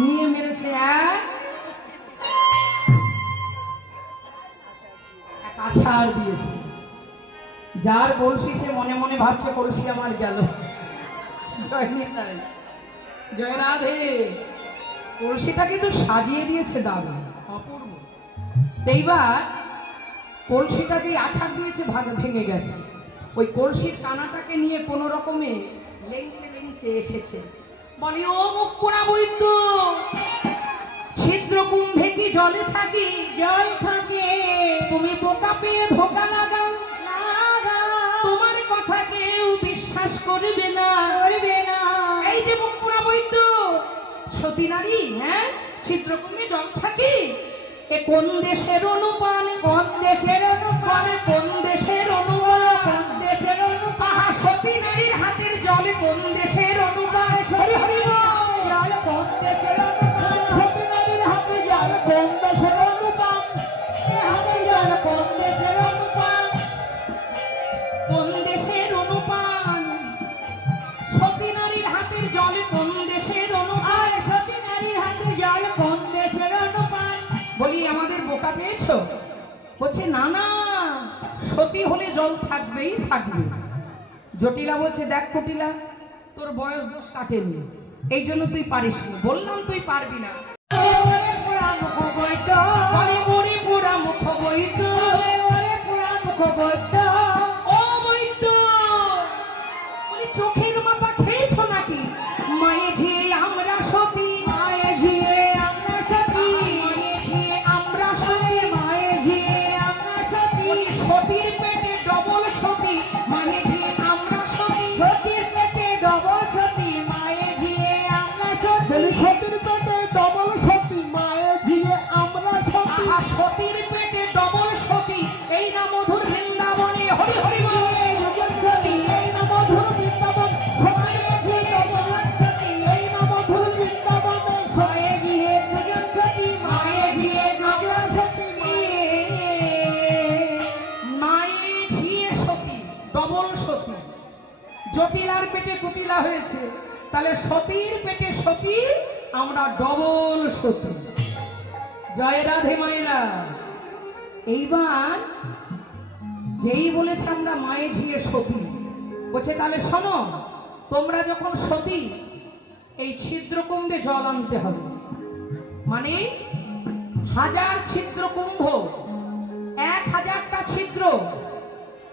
নিয়ে মেরেছে এক আছাড় দিয়েছে। যার কলসি সে মনে মনে ভাবছে কলসি আমার গেল। জয় নিতাই, জয় রাধে। কলসিটা কিন্তু সাজিয়ে দিয়েছে দারুণ, অপূর্ব। এইবার কলসিটা যে আছাড় দিয়েছে ভেঙে গেছে। ওই কলসির কানাটাকে নিয়ে কোনো রকমে লেংচে লেংচে এসেছে। বলি ও মুখ পোড়া বৈদ্য, ছিদ্র কুম্ভে কি জলে থাকি? জল থাকে তুমি বোকা পেয়ে ধোকা লাগাও, তোমার কথা কেউ বিশ্বাস করবে না। এই যে মুখ পোড়া বৈদ্য, সতী নারী, হ্যাঁ, ছিদ্রকুম্ভে জল থাকি? এ কোন দেশের অনুপান? কোন দেশের অনুপান? কোন দেশের অনুপান? কোন দেশের অনুপান? আহা, সতী নারীর হাতের জল কোন দেশের অনুপান? হরি হরি বল। জল কোন দেশের অনুপান? সতী নারীর হাতে জল কোন দেশের অনুপান? এ হাতে জল কোন দেশের অনুপান? কোন দেশের অনুপান? সতী নারীর হাতের জল কোন দেশের অনুপান? আর সতী নারীর হাতে জল কোন দেশের অনুপান? বলি আমাদের বোকা পেয়েছো? বলছে না না, সতী হলে জল থাকবেই থাকবে। জটিলা বলছে, দেখ কুটিলা, তোর বয়স দোষ কাটেনি, এই জন্য তুই পারিস না। বললাম তুই পারবি না। ওরে পোড়া মুখ বৈদ্য, বলে ওরে পোড়া মুখ বৈদ্য, ওরে পোড়া মুখ বৈদ্য, ও বৈদ্য, বলি চোখের মাথা খেয়েছ নাকি? মায়ে ঝিয়ে আমরা সতী, মায়ে ঝিয়ে আমরা সতী, মায়ে ঝিয়ে আমরা সতী, মায়ে ঝিয়ে আমরা সতী, বলি সতীর পেটে ডবল সতী, মায়ে ঝিয়ে আমরা সতী, সতীর পেটে ডবল সতী, মায়ে ঝিয়ে আমরা সতী, বলি সতীর পেটে ডবল সতী, মায়ে ঝিয়ে আমরা সতী। আহা, সতীর পেটে ডবল সতী, এই না মধুর বৃন্দাবনে। হরি হরি বল। দুজন সতী, এই না মধুর বৃন্দাবন, মায়ে ঝিয়ে ডবল সতী, এই না মধুর বৃন্দাবনে, মায়ে ঝিয়ে দুজন সতী, মায়ে ঝিয়ে আমরা সতী। মায়ে ঝিয়ে সতী, ডবল সতী। জটিলার পেটে কুটিলা হয়েছে, তাহলে সতীর পেটে সতী, আমরা ডবল সতী। জয় রাধে মায়েরা। এইবার যেই বলেছে আমরা মায়ে ঝিয়ে সতী, বলছে তাহলে শোনো, তোমরা যখন সতী, এই ছিদ্রকুম্ভে জল আনতে হবে। মানে 1000 ছিদ্রকুম্ভ, 1000টা ছিদ্র,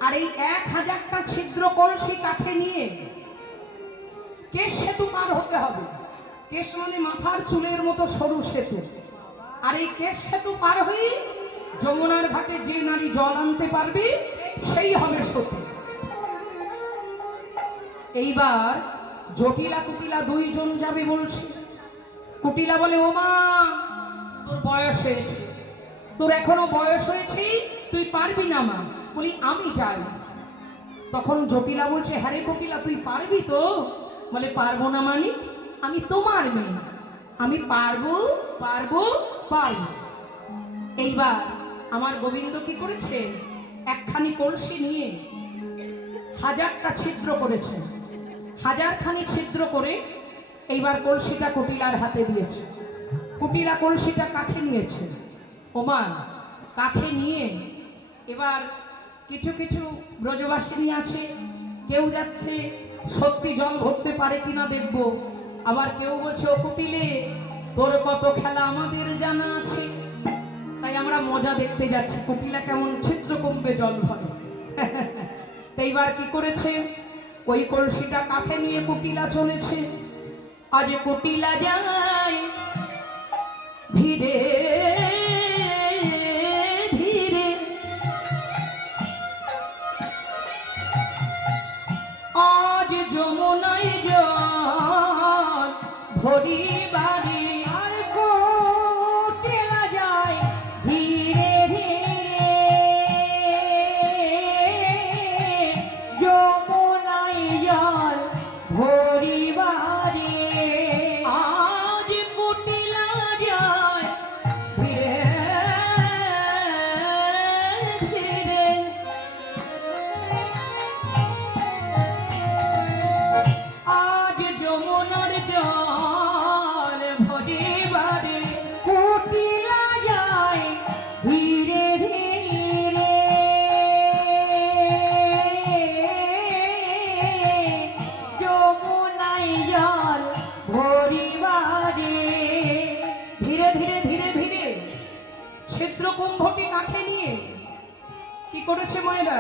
আর এই 1000টা ছিদ্র কলসি কাঠে নিয়ে কেশ সেতু পার হতে হবে। কেশ মানে মাথার চুলের মতো সরু সেতু। আর এই কেশ সেতু পার হয়ে যমুনার ঘাটে যে নারী জল আনতে পারবে, সেই হবে সতী। এইবার জটিলা কুটিলা দুইজন যাবে বলছে। কুটিলা বলে, ও মা, তোর বয়স হয়েছে, তোর এখনো বয়স হয়েছে, তুই পারবি না মা। বলি আমি যাই। তখন জটিলা বলছে, হ্যাঁ রে কুটিলা, তুই পারবি তো? বলে পারবো না মানে, আমি তোমার মেয়ে, আমি পারবো পারবো পারবো। এইবার আমার গোবিন্দ কি করেছে, একখানি কলসি নিয়ে 1000টা ছিদ্র করেছে, 1000খানি ছিদ্র করে এইবার কলসিটা কুটিলার হাতে দিয়েছে। কুটিলা কলসিটা কাঠে নিয়েছে। ওমা, কাঠে নিয়ে এবার কিছু কিছু ব্রজবাসিনী আছে, কেউ যাচ্ছে সত্যি জল ভরতে পারে কিনা দেখবো, আবার কেউ বলছে, ও কুটিলে, তোর কত খেলা আমাদের জানা আছে, তাই আমরা মজা দেখতে যাচ্ছি কুটিলা কেমন ছিদ্রকুম্ভে জল ভরে। এইবার কি করেছে, ওই কলসিটা কাঠে নিয়ে কুটিলা চলেছে। আজ কুটিলা যায় ধীরে ধীরে, আজ যমুনায় জল ভরিবারে, আর কুটিলা যায় ধীরে ধীরে, যমুনায় জল ভরিবারে, আজ কুটিলা যায় ধীরে ধীরে, আজ যমুনার জল ভরিবারে, কুটিলা যায় ধীরে ধীরে, যমুনায় জল ভরিবারে। ধীরে ধীরে ধীরে ধীরে ছিদ্রকুম্ভটি কাঠে নিয়ে কি করেছে মায়েরা,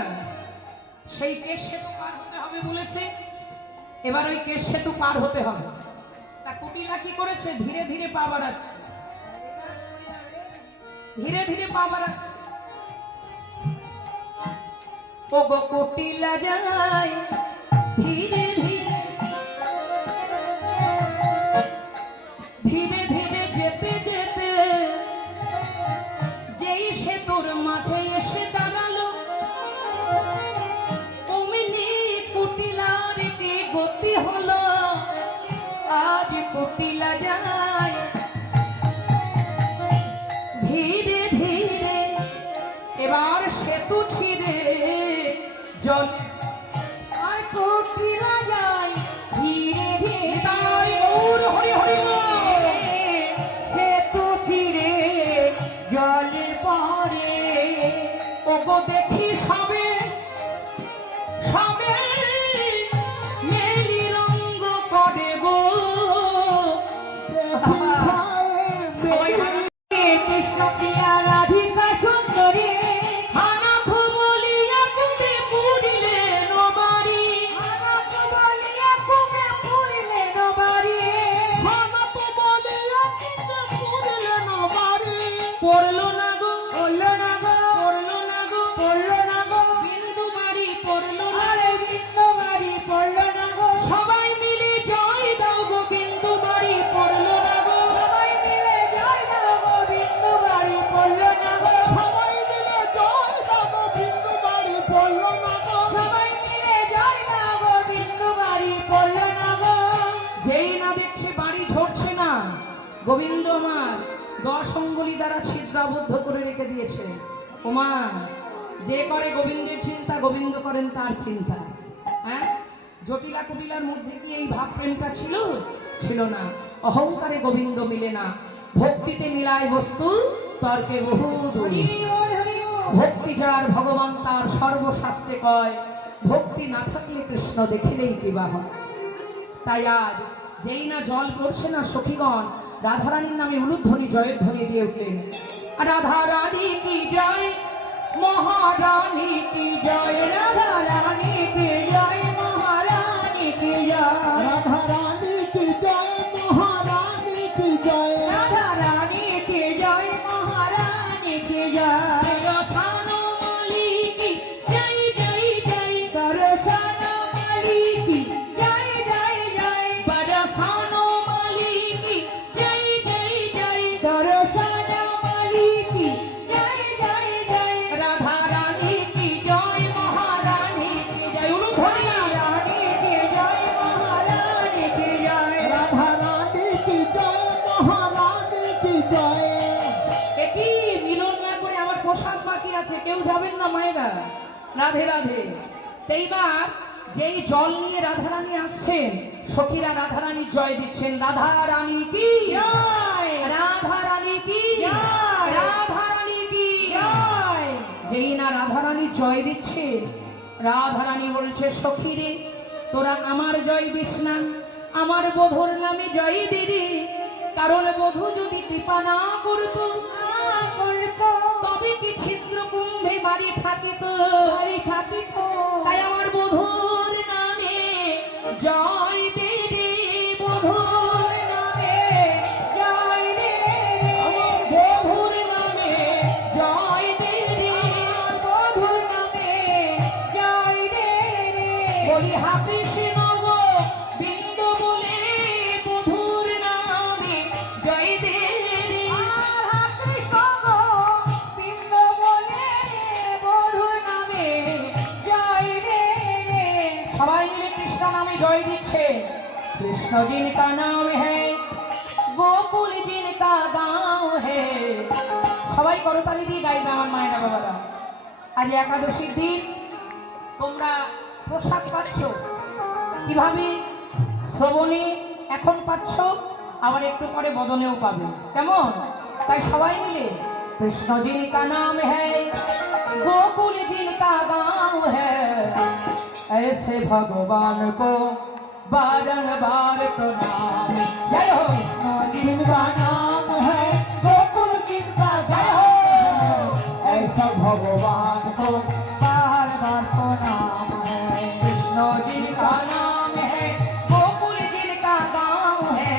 সেই কেশ সেতু পার হতে হবে বলেছে। এবার ওই কেশ সেতু পার হতে হবে। তা কুটিলা কি করেছে, ধীরে ধীরে পা বাড়াচ্ছে, ধীরে ধীরে পা বাড়াচ্ছে। ও গো কুটিলা যায় ধীরে ধীরে, ধীরে ধীরে যেতে যেতে যেই সেতুর মাঝে এসে দাঁড়ালো, অমনি কুটিলার কি গতি হলো। আজ কুটিলা যায় ধীরে ধীরে, এবার সেতু ছিঁড়ে জল, আর কুটিলা যায় ধীরে ধীরে, তাই গৌর হরি হরি বল। সেতু ছিঁড়ে জলে পড়ে, ওগো দেখি সবে সবে গোবিন্দ আমার 10 অঙ্গুলি দ্বারা ছিদ্রাবদ্ধ করে রেখে দিয়েছে। ওমা, যে করে গোবিন্দের চিন্তা, গোবিন্দ করেন তার চিন্তা। হ্যাঁ, জটিলা কুটিলার মধ্যে কি এই ভাব প্রেমটা ছিল? ছিল না। অহংকারে গোবিন্দ মিলে না, ভক্তিতে মিলায় বস্তু, তর্কে বহু দূরে। ভক্তি যার ভগবান তার সর্বশাস্ত্রে কয়, ভক্তি না থাকলে কৃষ্ণ দেখিলেই কিবা হয়। তাই আজ যেই না জল পড়ছে না সখীগণ রাধারানীর নামে উলুধ্বনি জয়ধ্বনি দিয়ে উঠলেন। রাধারানী কি জয়, মহারানী কি জয়, রাধারানী কি জয়, মহারানী কি জয়, রাধারানী কি জয়, মহারানী কি জয়, রাধারানী কি জয়, মহারানী কি জয়। দর্শন মালিকি জয় জয় জয়, দর্শন মালিকি জয় জয় জয়, দর্শন মালিকি জয় জয় জয়, দর্শন মালিকি জয় জয় জয়। রাধারানী কি জয়, মহারানী কি জয়, উলুধ্বনি রানী কি জয়, মহারানী কি জয়। রাধারানী কি জয়, মহারানী কি জয়। এটি মিলন না করে আমার পোশাক বাকি আছে, কেউ যাবেন না মায়েরা? রাধে রাধে। এইবার যেই জল নিয়ে রাধারানী আসছেন, সখীরা রাধারানীর জয় দিচ্ছেন। রাধারানী কি জয়, রাধারানী কি জয়, রাধারানী কি জয়। যেই না রাধারানীর জয় দিচ্ছে, রাধারানী বলছে, সখীরে তোরা আমার জয় দিস না, আমার বধূর নামে জয় দিদি। কারণ বধূ যদি কৃপা না করতো, তবে কি ছিদ্র কুম্ভে বাড়ি থাকিত, তাই আমার বধূর নামে জয় দে রে, বধূর নামে জয় দে রে, বধূর নামে জয় দে রে, বধূর নামে জয় দে রে। বলি হা কৃষ্ণ গো বিন্দ বলে বধূর নামে জয় দে রে, হা কৃষ্ণ গো বিন্দ বলে বধূর নামে জয় দে রে। সবাই মিলে কৃষ্ণ নামে জয় দিচ্ছে। কৃষ্ণ जिनका नाम है गोकुल जिनका गाँव है। সবাই করতালি দিয়ে গাইবে আমার মায়েরা বাবারা। আজ একাদশীর দিন তোমরা প্রসাদ পাচ্ছ, কিভাবে? শ্রবণে এখন পাচ্ছ, আবার একটু পরে বদনেও পাবে, কেমন? তাই সবাই মিলে কৃষ্ণ जिनका नाम है गोकुल जिनका गाँव है, ऐसे भगवान को बारंबार प्रणाम। जय हो। जिनका नाम है गोकुल जिनका गाँव, ऐसा भगवान को बार बार प्रणाम है। कृष्ण जिनका नाम है गोकुल जिनका गाँव है,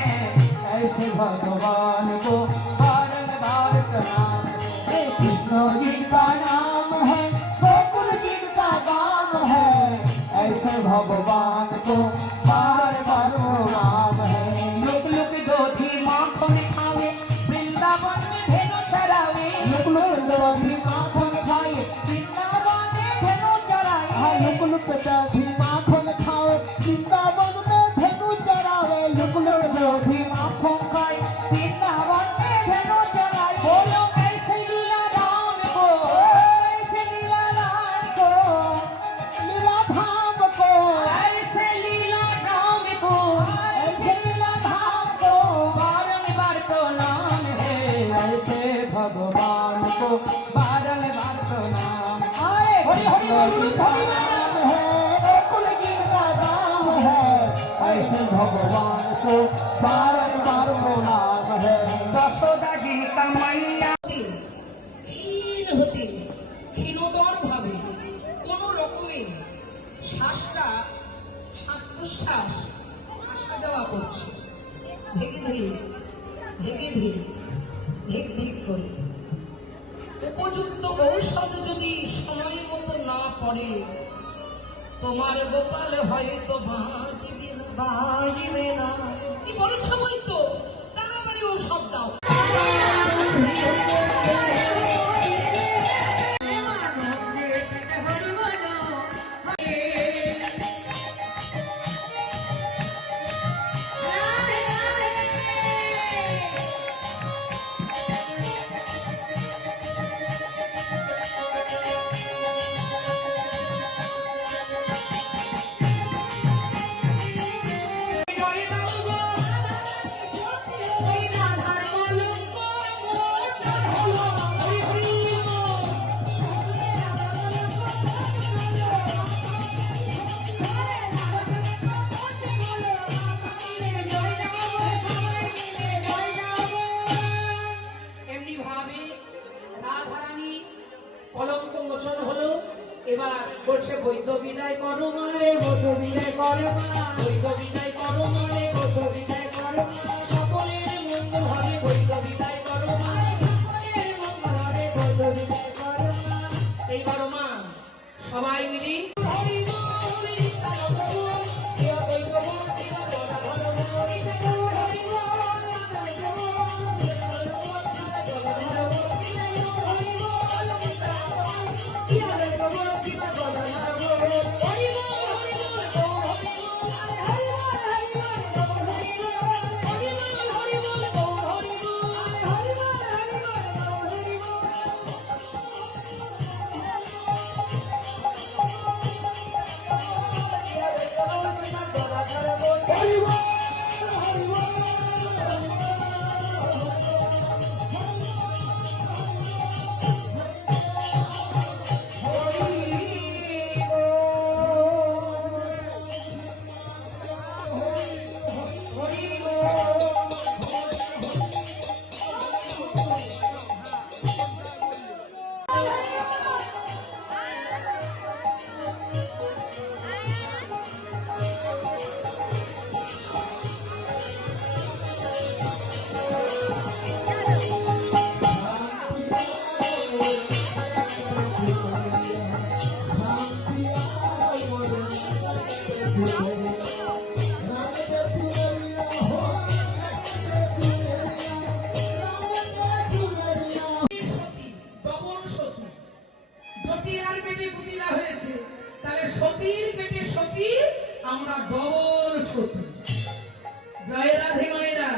ऐसे भगवान को बारंबार प्रणाम है। कृष्ण जिनका नाम है गोकुल जिनका गाँव है, ऐसे भगवान को बार बार प्रणाम है। लुक लुक दोधी माखन खावे, वृंदावन में धेनु चरावे, लुक लुक दोधी माखन खाए, वृंदावन में धेनु चरावे। लुक लुक दोधी माखन खाए, वृंदावन में धेनु चरावे। लुक लुक दोधी माखन खाए, वृंदावन में धेनु चरावे। बोलो ऐसे लीला राम को, ऐसे लीला राम को, लीला धाम को, ऐसे लीला राम को, ऐसे लीला धाम को बारंबार प्रणाम है। ऐसे भगवान को बारंबार प्रणाम। हरि हरि बोल, हरि नाम है गोकुल जिनका गाँव है, ऐसे भगवान को बारंबार प्रणाम है। যশোদা জিনকা মাইয়া ক্ষীণ হতে ক্ষীণতর ভাবে কোন রকমে শ্বাসটা শ্বাস প্রশ্বাস আসা যাওয়া করছে, ধীরে ধীরে ধীরে ধীরে ধীরে ধীরে করে। উপযুক্ত ঔষধ যদি সময় মতো না পড়ে, তোমার গোপাল হয়তো বাঁচবে না। কি বলছো বই তো, তাড়াতাড়ি ঔষধ দাও। বৈদ্য বিদায় করো মারে, বৈদ্য বিদায় করো মা, বৈদ্য বিদায় করো মারে, বৈদ্য বিদায় করো মা, সকলের মঙ্গল হবে বৈদ্য বিদায় করো মা, সকলের মঙ্গল হবে বৈদ্য বিদায় করো মা। এইবার মা সবাই মিলি হরি বল, হরি বল, শিব বৈদ্য বল, শিব গদা ধর বল, হরি বল, হরি বল, জটিলার পেটে পুতিলা হয়েছে, তাহলে সতীর পেটে সতী, আমরা ডবল সতী। জয় রাধে মায়েরা।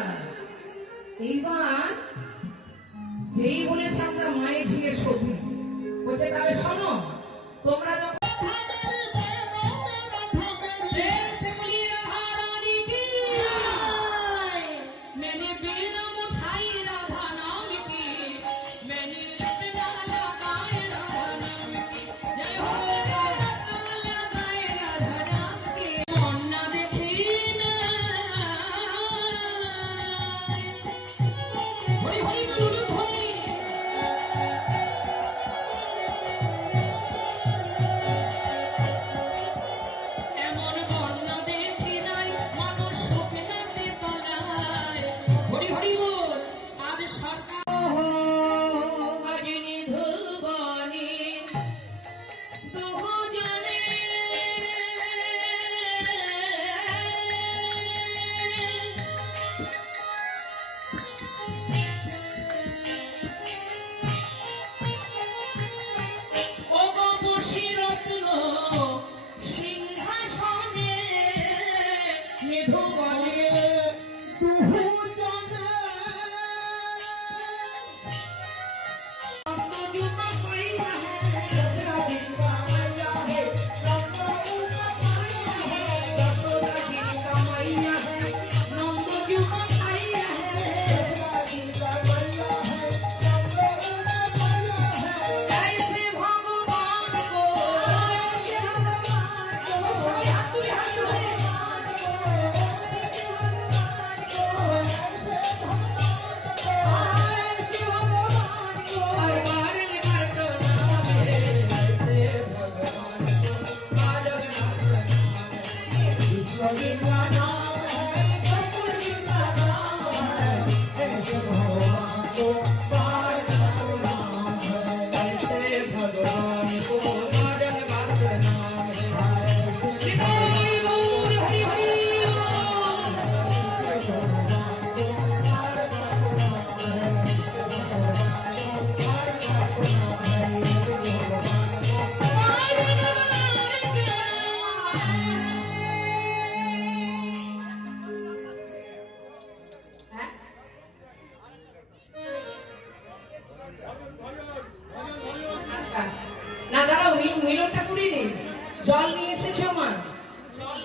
এইবার যেই বলেছে আমরা মায়ের ঝিয়ে সতী, বলছে তাহলে শোনো, তোমরা যখন না দাঁড়াও, মিলনটা করে দিন। জল নিয়ে এসেছো মা? জল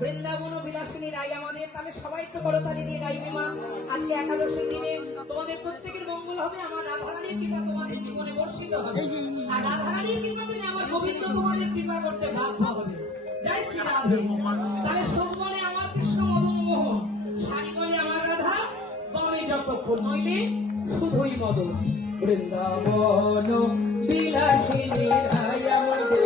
বৃন্দাবন ও বিলাসিনী রাই আমাদের, তাহলে সবাই একটু করতালি দিয়ে গাইবে মা। আজকে একাদশীর দিনে তোমাদের প্রত্যেকের মঙ্গল হবে, আমার রাধারানীর কৃপা তোমাদের জীবনে বর্ষিত হবে, আর রাধারানীর কৃপা পেলে আমার গোবিন্দ তোমাদের কৃপা করতে বাধ্য হবে। জয় শ্রী রাধে। তাহলে সুখ বলে আমার কৃষ্ণ মদন মোহন, শাড়ি বলে আমার রাধা, বলে যতক্ষণ নইলে শুধুই মদন। বৃন্দাবন বিলাসিনী রাই আমাদের,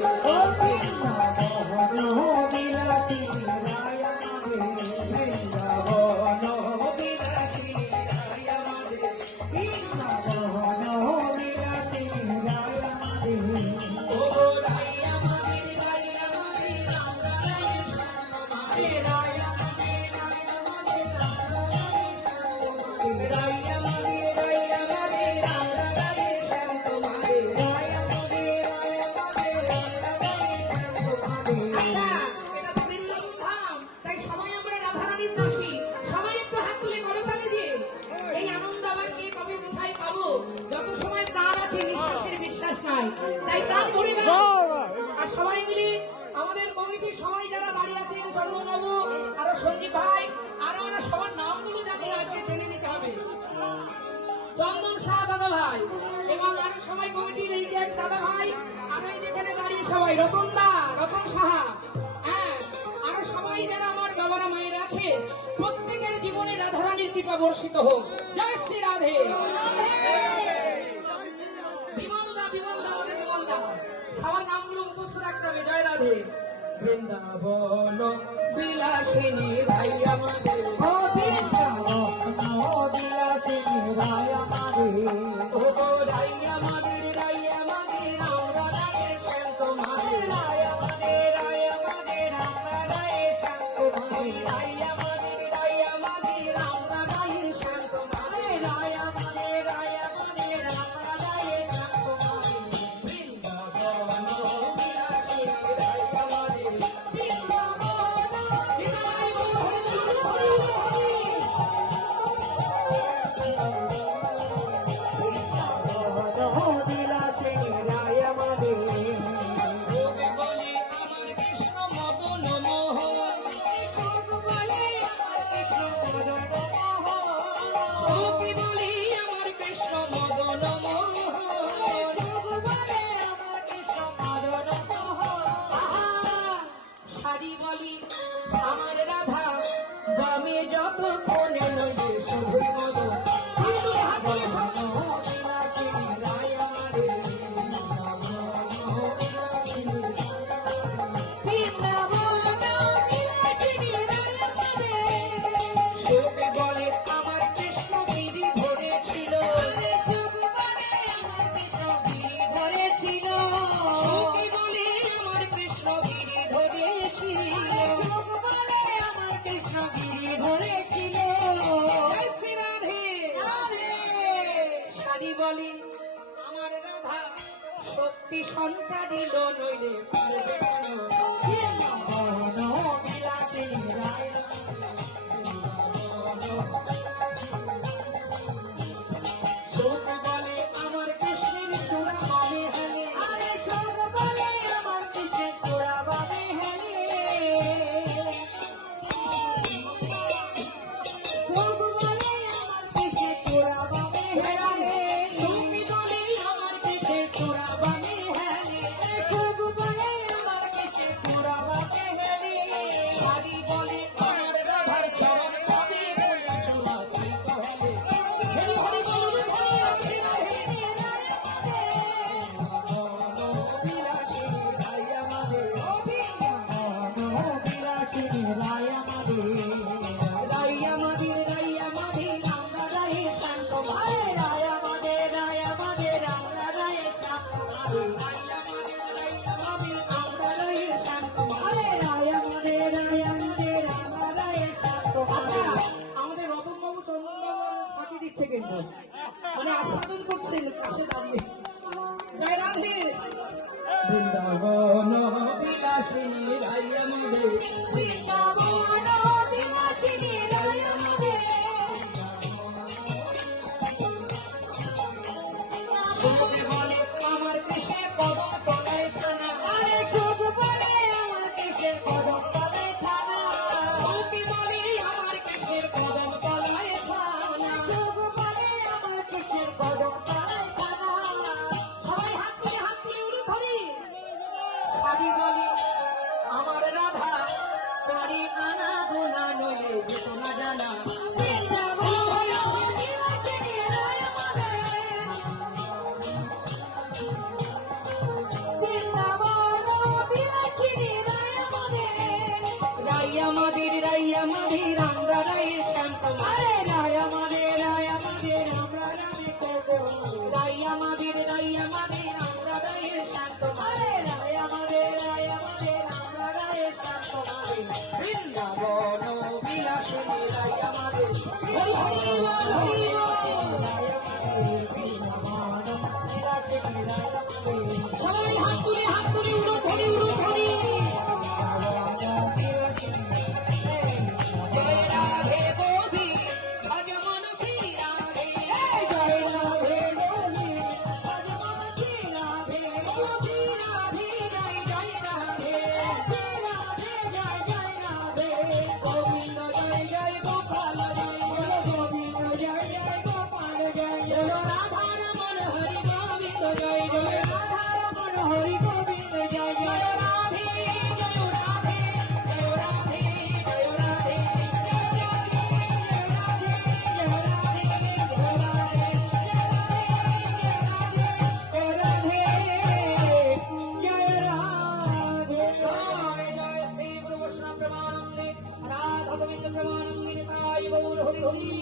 তাই প্রাণ ভরে আর সবাই মিলে আমাদের কমিটির সবাই যারা দাঁড়িয়ে আছেন, চন্দ্রবাবু আরো সঞ্জীব ভাই, আরো আমরা সবার নামগুলো জানিয়ে আজকে জেনে নিতে হবে। চন্দন শাহ দাদা ভাই এবং আরো সবাই কমিটির এই যে এক দাদা ভাই, আরো যেখানে দাঁড়িয়ে সবাই রতন দা, রতন সাহা, হ্যাঁ আরো সবাই যারা আমার বাবারা মায়ের আছে, প্রত্যেকের জীবনে রাধারানীর কৃপা বর্ষিত হোক। জয় শ্রী রাধে। সবার নামগুলো মুখস্থ রাখতে হবে। জয় রাধে। বৃন্দাবন বিলাসিনী রাই আমাদের, ও বিলাসিনী রাই আমাদের, ও রাই আমাদের, রাই আমাদের, আমরা রায়ের শ্যাম তোমাদের, রাই আমাদের, রাই আমাদের, আমরা রায়ের শ্যাম তোমাদের, রাই আমাদের, রাই আমাদের, আমরা রায়ের শ্যাম তোমাদের, রাই আমাদের, রাই আমাদের, আমরা রায়ের শ্যাম তোমাদের। বৃন্দাবন বিলাসিনী রাই আমাদের, আমার রাধা বামে যত কোণে নইলে শুধুই মদন। বলে আমার কৃষ্ণ গিরি ধরেছিল, ধরেছিল, বলে আমার কৃষ্ণ গিরি ধরেছিল, শাড়ি বলে আমার রাধা শক্তি সঞ্চারিল নইলে পারবে বলে আমার কৃষ্ণের চূড়া বামে হেলে, বলে আমার কৃষ্ণের চূড়া বামে হেলে, বলে আমার কৃষ্ণের চূড়া বামে হেলে, বলে আমাদের আমরা রায়ের শান্ত আরে রায় আমাদের আমরা রায় করবো রাই আমাদের আমরা রায়ের শান্ত আরে রায় আমাদের আমরা রায় শান্ত বৃন্দাবন বিলাসিনী রাই আমাদের হরি হরি বল, হরি বল। সবাই হাত তুলে উড়ো ধরি জয় রাধে গোধি ভজমন শ্রী রাধে জয় রাধে গোধি ভজমন শ্রী রাধে গোধি রাধে জয় জয় রাধে জয় রাধে গোবিন্দ জয় জয় গোপাল জয় গোবিন্দ জয় জয় গোপাল জয় বলো রাধা রমন হরি গোবিন্দ জয় জয় রাধারমণ হরি গোবিন্দ জয় জয় জয় রাধে জয় রাধে জয় রাধে জয় রাধে জয় জয় শ্রী গুরু বৈষ্ণব প্রেমানন্দে রাধা গোবিন্দ প্রেমানন্দে নিতাই গৌর হরি হরি